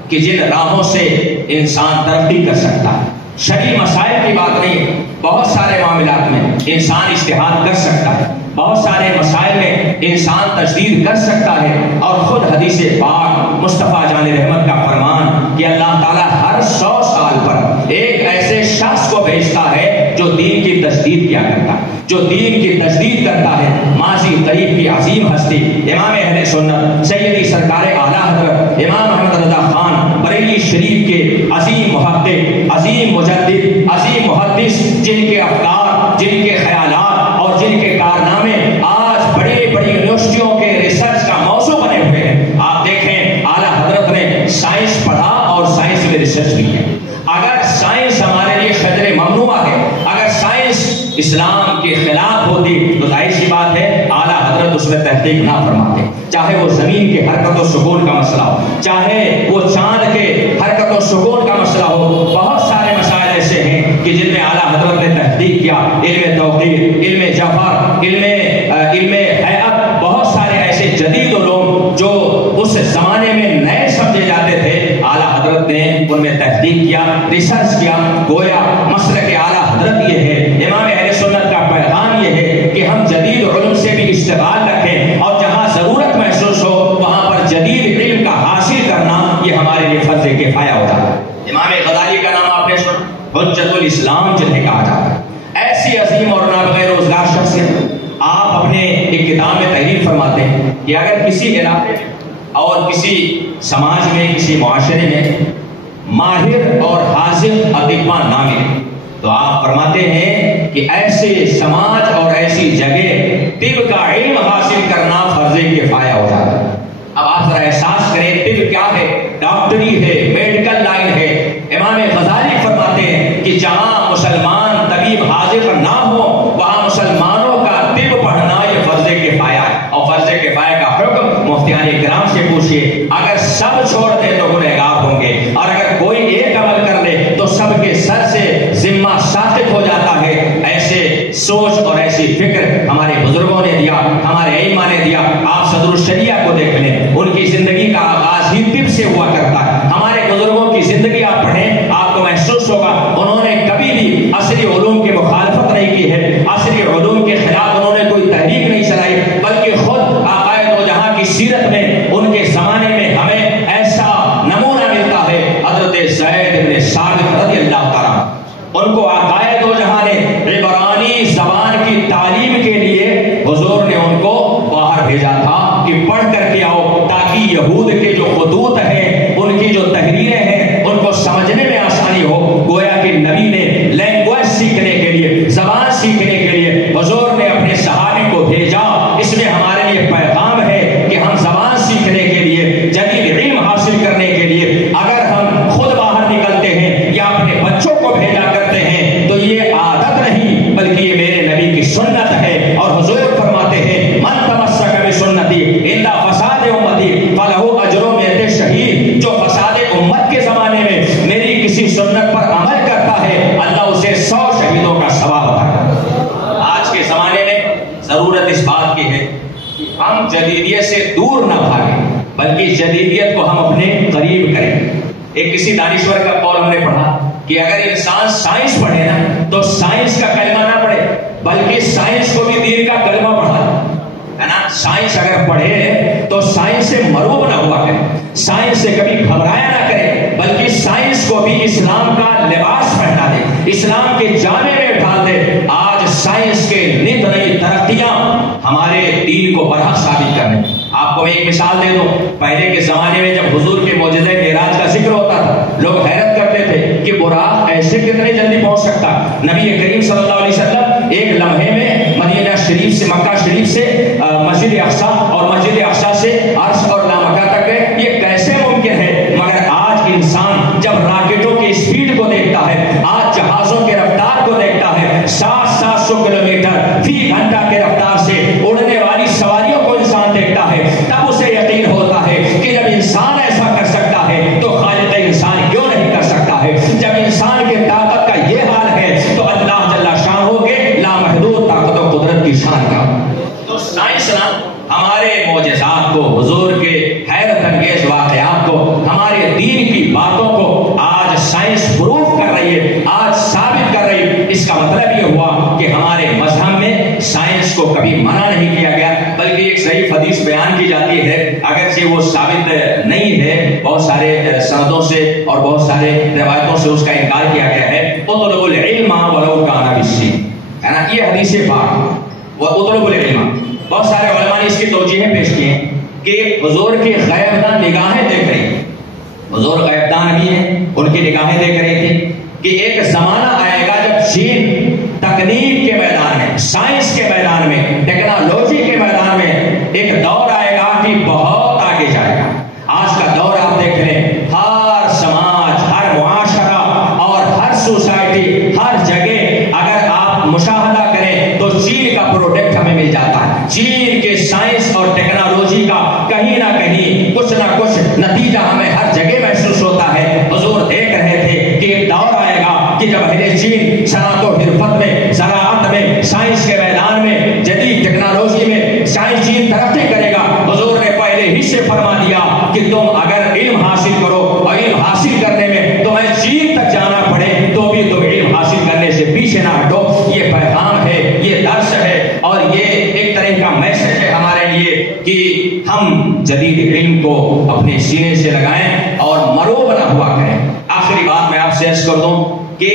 کہ جن راہوں سے انسان ترقی کر سکتا ہے۔ شرعی مسائل کی بات نہیں، بہت سارے معاملات میں انسان اجتہاد کر سکتا ہے، بہت سارے مسائل میں انسان تجدید کر سکتا ہے، اور خود حدیث پاک مصطفیٰ جان رحمت کا فرمان کہ اللہ تعالیٰ ہر 100 سال پر ایک ایسے شخص کو بھیجتا ہے جو دین کی تجدید کیا کرتا ہے، جو دین کی تجدید کرتا ہے۔ ماضی قریب کی عظیم ہستی امام اہل سنت سیدی سرکار اعلیٰ حضرت امام احمد رضا خان بریلی شریف کے عظیم محقق، عظیم مجدد، عظیم محدث، جن کے افکار، جن کے خیالات اور جن کے کارنامے آج بڑی بڑی یونیورسٹیوں کے ریسرچ کا موضوع بنے ہوئے ہیں۔ آپ دیکھیں اعلیٰ حضرت نے سائنس پڑھا اور سائنس میں ریسرچ بھی ہے۔ اگر سائنس ہمارے لیے شجر ممنوع ہے، اگر سائنس اسلام کے خلاف ہوتی تو ظاہر سی بات ہے اعلیٰ حضرت اس میں تحقیق نہ فرماتے، چاہے وہ زمین کے حرکت و سکون کا مسئلہ ہو، چاہے وہ چاند کے حرکت و سکون کا مسئلہ ہو۔ بہت سارے مسائل ایسے ہیں کہ جن میں اعلیٰ حضرت نے تحقیق کیا، علم توقیر، علم جوہر، علم حیات، بہت سارے ایسے جدید علوم جو اس زمانے میں نئے سمجھے جاتے تھے، اعلیٰ حضرت نے ان میں تحقیق کیا، ریسرچ کیا۔ گویا مسلک اعلیٰ حضرت یہ ہے، امام اہل سنت کا پیغام یہ ہے کہ ہم جدید علم سے بھی اشتغال رکھیں، اور جہاں ضرورت محسوس ہو وہاں پر جدید علم کا حاصل کرنا یہ ہمارے لیے فرض کفایہ ہوتا ہے۔ امام غزالی کا نام آپ نے سنا، حجت الاسلام جنہیں کہا جاتا ہے، ایسی عظیم اور نابغہ روزگار شخصیت۔ آپ اپنے ایک کتاب میں تحریر فرماتے ہیں کہ اگر کسی علاقے میں اور کسی سماج میں، کسی معاشرے میں ماہر اور حاذق اطباء نہ ملے تو آپ فرماتے ہیں کہ ایسے سماج اور ایسی جگہ طب کا علم حاصل کرنا فرض کفایہ ہو جاتا ہے۔ اب آپ ذرا احساس کریں، طب کیا ہے؟ ڈاکٹری ہے، میڈیکل لائن ہے۔ امام غزالی فرماتے ہیں کہ جہاں مسلمان طبیب حاضر نہ ہو وہاں مسلمانوں کا طب پڑھنا یہ فرض کفایہ ہے، اور فرض کفایہ کا حکم مفتیان کرام سے پوچھیے۔ اگر سب چھوڑ دیں تو گنہگار ہوں گے، اور اگر کوئی ایک عمل کر لے تو سب کے سر سے ذمہ ساقط ہو جاتا ہے۔ ایسے سوچ اور ایسی فکر ہمارے بزرگوں نے دیا، ہمارے ائمہ نے دیا۔ آپ صدر الشریعہ کو دیکھ لیں، ان کی زندگی کا آغاز ہی طب سے ہوا کرتا ہے۔ ہمارے بزرگوں کی زندگی آپ پڑھیں، آپ کو محسوس ہوگا انہوں نے کبھی بھی عصری علوم کی مخالفت نہیں کی ہے، عصری علوم کے خلاف انہوں نے کوئی تحریک نہیں چلائی، بلکہ خود آقائے دو جہاں کی سیرت میں ان کے زمانے میں ہمیں ایسا نمونہ ملتا ہے۔ حضرت زید بن ثابت رضی اللہ تعالیٰ ان کو آقائے دو جہاں نے عبرانی زبان کی تعلیم کے لیے حضور نے ان کو باہر بھیجا تھا کہ پڑھ کر کے آؤ، تاکہ یہود کے جو خطوط ہیں، ان کی جو تحریریں ہیں، ان کو سمجھنے میں آسانی ہو۔ گویا کہ نبی نے لینگویج سیکھنے کے لیے، زبان سیکھنے کے لیے حضور نے اپنے صحابی کو بھیجا۔ اس میں ہمارے لیے پیغام ہے کہ ہم زبان سیکھنے کے لیے، جدید علم حاصل کرنے کے لیے اگر ہم خود باہر نکلتے ہیں یا اپنے بچوں کو بھیجا کرتے ہیں تو یہ عادت نہیں بلکہ یہ میرے نبی کی سنت ہے۔ اور حضور فرماتے ہیں من تمسک بسنتی الا فساد امتی فلہ اجر مئت شہید، جو فساد امت کے زمانے میں میری کسی سنت پر عمل کرتا ہے اللہ اسے 100 شہیدوں کا ثواب عطا کرتا ہے۔ آج کے زمانے میں ضرورت اس بات کی ہے ہم جدیدیت سے دور نہ بھاگیں بلکہ جدیدیت کو ہم اپنے قریب کریں۔ ایک کسی دانشور کا قول ہم نے پڑھا کہ اگر انسان سائنس پڑھے نا تو سائنس کا کلمہ نہ پڑھے بلکہ سائنس کو بھی دین کا کلمہ پڑھا ہے نا۔ سائنس اگر پڑھے تو سائنس سے مروب نہ ہوا کرے، سائنس سے کبھی گھبرایا نہ کرے، بلکہ سائنس کو بھی اسلام کا لباس پہنا دے، اسلام کے جامے میں ڈال دے۔ آج سائنس کے نت نئی ترقیاں ہمارے دین کو برحق ثابت کرنے۔ آپ کو میں ایک مثال دے دوں، پہلے کے زمانے میں جب حضور کے معجزہ معراج کا ذکر ہوتا تھا لوگ حیرت کرتے تھے کہ براق ایسے کتنے جلدی پہنچ سکتا۔ نبی کریم صلی اللہ علیہ وسلم ایک لمحے میں مدینہ شریف سے، مکہ شریف سے مسجد اقصی اور مسجد اقصی سے عرش اور لامکہ تک گئے، یہ کیسے ممکن ہے؟ مگر آج انسان جب راکٹوں کی اسپیڈ کو دیکھتا ہے، آج جہازوں کے رفتار کو دیکھتا ہے، 700 کلومیٹر فی گھنٹہ کے رفتار سے اڑنے والی سواریوں کو انسان دیکھتا ہے، تب اسے یقین ہوتا ہے کہ جب انسان ایسا کر سکتا ہے تو خالق انسان کیوں نہیں کر سکتا ہے؟ جب انسان مطلب یہ ہوا کہ ہمارے مذہب میں سائنس کو کبھی منع نہیں کیا گیا، بلکہ ایک صحیح حدیث بیان کی جاتی ہے، اگرچہ وہ ثابت نہیں ہے، بہت سارے سندوں سے اور بہت سارے روایتوں سے اس کا انکار کیا گیا ہے، اطلب العلم ولو کان بالسین، ہے نا، یہ حدیث پاک وہ اطلب العلم۔ بہت سارے علماء نے اس کی توجیہیں پیش کی ہیں کہ حضور کی غیبدان نگاہیں دیکھ رہی ہیں، حضور غیبدان بھی ہیں، ان کی نگاہیں دیکھ رہی تھی کہ ایک زمانہ آئے گا جب چین تکنیک کے میدان میں، سائنس کے میدان میں، ٹیکنالوجی کے میدان میں ایک دور آئے گا کہ بہت آگے جائے گا۔ آج کا دور آپ دیکھ لیں، ہر سماج، ہر معاشرہ اور ہر سوسائٹی، ہر جگہ اگر آپ مشاہدہ کریں تو چین کا پروڈکٹ ہمیں مل جاتا ہے۔ چین کے سائنس اور ٹیکنالوجی کا کہیں نہ کہیں کچھ نہ کچھ نتیجہ ہمیں ہر جگہ محسوس ہوتا ہے۔ حضور دیکھ رہے تھے کہ ایک دور آئے گا کہ جب اہل چین صنعت و حرفت میں، زراعت میں، سائنس کے میدان میں، جدید ٹیکنالوجی میں سائنس چین ترقی کرے گا۔ حضور نے پہلے ہی سے فرما دیا کہ تم اگر علم حاصل کرو اور علم حاصل کرنے میں تمہیں چین تک جانا پڑے تو بھی تم علم حاصل کرنے سے پیچھے نہ ہٹو۔ یہ پیغام ہے، یہ درس ہے اور یہ ایک طرح کا میسج ہے ہمارے لیے کہ ہم جدید علم کو اپنے سینے سے لگائیں اور مروب نہ ہوا کریں۔ آخری بات میں آپ سے عرض کر دوں کہ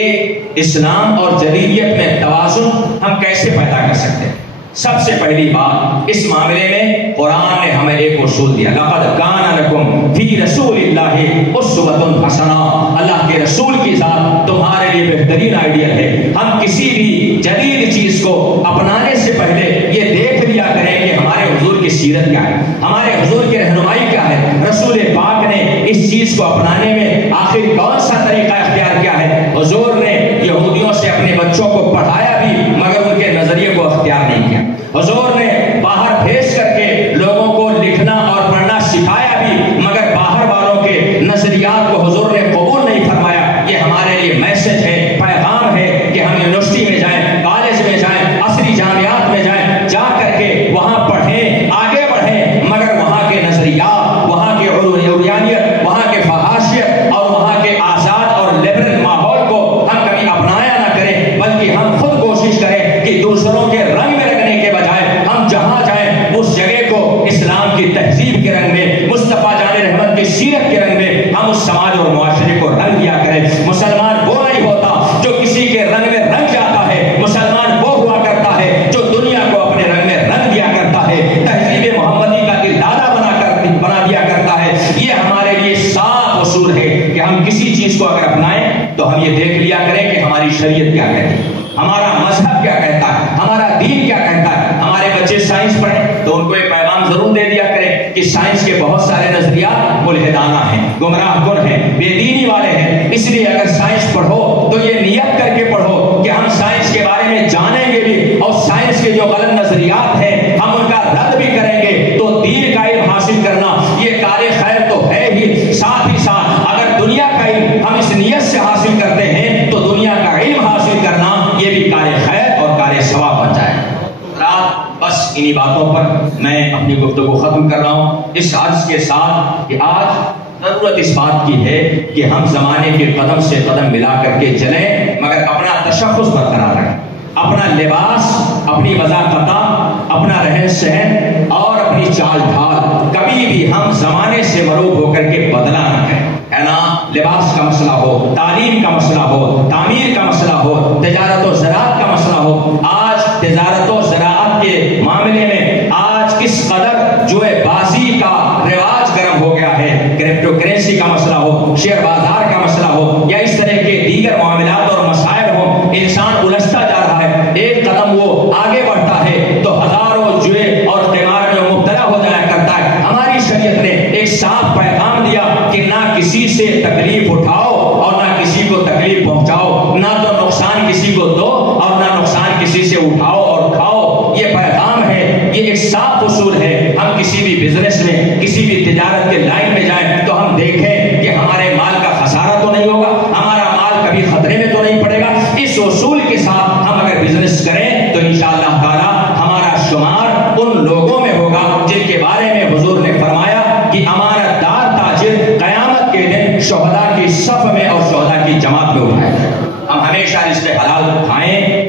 اسلام اور جدیدیت میں توازن ہم کیسے پیدا کر سکتے ہیں۔ سب سے پہلی بات اس معاملے میں قرآن نے ہمیں ایک اصول دیا، لقد کان لکم فی رسول اللہ اسوۃ حسنہ، اللہ کے رسول کی ذات تمہارے لیے بہترین آئیڈیل ہے۔ ہم کسی بھی جدید چیز کو اپنانے سے پہلے یہ دیکھ لیا کریں کہ ہمارے حضور کی سیرت کیا ہے، ہمارے حضور کی رہنمائی کیا ہے، رسول پاک نے اس چیز کو اپنانے میں آخر کون سا طریقہ اختیار کیا ہے۔ حضور نے یہودیوں سے اپنے بچوں کو پڑھایا بھی مگر ان کے نظریے کو اختیار نہیں کیا۔ حضور نے باہر بھیج کر کے لوگوں کو لکھنا اور پڑھنا سکھایا بھی مگر باہر والوں کے نظریات کو حضور نے قبول نہیں فرمایا۔ یہ ہمارے لیے میسج ہے، پیغام ہے کہ ہم یونیورسٹی میں جائیں، کالج میں جائیں، عصری جامعات میں جائیں، جا کر کے وہاں پڑھیں، آگے بڑھیں، مگر وہاں کے نظریات، وہاں کے عریانیت، وہاں کے فحاشیت اور وہاں کے آزاد اور لبرل ماحول کو ہم کبھی اپنایا نہ کریں، بلکہ ہم خود کوشش کریں کہ دوسروں کے رنگ میں رکھنے کے بجائے ہم جہاں جائیں اس جگہ کو اسلام کی تہذیب کے رنگ میں، مصطفیٰ جان رحمت کی سیرت کے رنگ میں ہم اس سماج اور معاشرے کو رنگ دیا کریں۔ مسلمان وہ نہیں ہوتا جو کسی کے رنگ میں رنگ جاتا ہے، مسلمان وہ ہوا کرتا ہے جو دنیا کو اپنے رنگ میں رنگ دیا کرتا ہے، تہذیب محمدی کا دل دادا بنا دیا کرتا ہے۔ یہ ہمارے لیے صاف اصول ہے کہ ہم کسی چیز کو اگر اپنائیں تو ہم یہ دیکھ لیا کریں کہ ہماری شریعت کیا کہتی ہے، ہمارا مذہب کیا کہتا ہے، ہمارا دین کیا کہتا ہے۔ ہمارے بچے سائنس پڑھیں تو ان کو ایک پیغام ضرور دے دیا کریں کہ سائنس کے بہت سارے نظریات ملحدانہ ہیں، گمراہ کن ہیں، بے دینی والے ہیں، اس لیے اگر سائنس پڑھو تو یہ نیت کر کے پڑھو کہ ہم سائنس کے بارے میں جانیں گے بھی اور سائنس کے جو غلط نظریات ہیں ہم ان کا رد بھی کریں گے، تو دین کا علم حاصل کرنا یہ کار خیر تو ہے ہی، ساتھ ہی ساتھ اگر دنیا کا علم ہم اس نیت سے حاصل کرتے ہیں تو دنیا کا علم حاصل کرنا یہ بھی کار خیر اور کار ثواب بن جائے۔ بس انہی باتوں پر میں اپنی گفتگو ختم کر رہا ہوں، اس عرض کے ساتھ کہ آج ضرورت اس بات کی ہے کہ ہم زمانے کے قدم سے قدم ملا کر کے چلیں مگر اپنا تشخص برقرار رکھیں، اپنا لباس، اپنی وضاحت، اپنا رہن سہن اور اپنی چال ڈھال کبھی بھی ہم زمانے سے مروب ہو کر کے بدلا نہ کریں، ہے نا۔ لباس کا مسئلہ ہو، تعلیم کا مسئلہ ہو، تعمیر کا مسئلہ ہو، تجارت و زراعت کا مسئلہ ہو، آج تجارت و زراعت کے معاملے میں آج کس قدر جو ہے بازی کا رواج گرم ہو گیا ہے، کرپٹو کرنسی کا مسئلہ ہو، شیئر بازار کا مسئلہ ہو یا اس طرح کے دیگر معاملات اور مسائل ہوں، انسان الجھتا جا رہا ہے، ایک قدم وہ آگے بڑھتا ہے تو ہزاروں جوئے اور قمار میں مبتلا ہو جایا کرتا ہے۔ ہماری شریعت نے ایک صاف پیغام دیا کہ نہ کسی سے تکلیف اٹھاؤ اور نہ کسی کو تکلیف پہنچاؤ، نہ تو نقصان کسی کو دو اور نہ نقصان کسی سے اٹھاؤ اور کھاؤ۔ یہ پیغام ہے، یہ ایک صاف اصول ہے۔ ہم کسی بھی بزنس میں، کسی بھی تجارت کے لائن میں جائیں تو ہم دیکھیں کہ ہمارے مال کا خسارہ تو نہیں ہوگا، ہمارا مال کبھی خطرے میں تو نہیں پڑے گا۔ اس اصول کے ساتھ ہم اگر بزنس کریں تو انشاءاللہ تعالی ہمارا شمار ان لوگوں میں ہوگا جن کے بارے میں حضور نے فرمایا کہ امانت دار تاجر قیامت کے دن شہداء کی صف میں اور شہداء کی جماعت میں اٹھائے جائیں۔ ہم ہمیشہ رزق حلال کھائیں،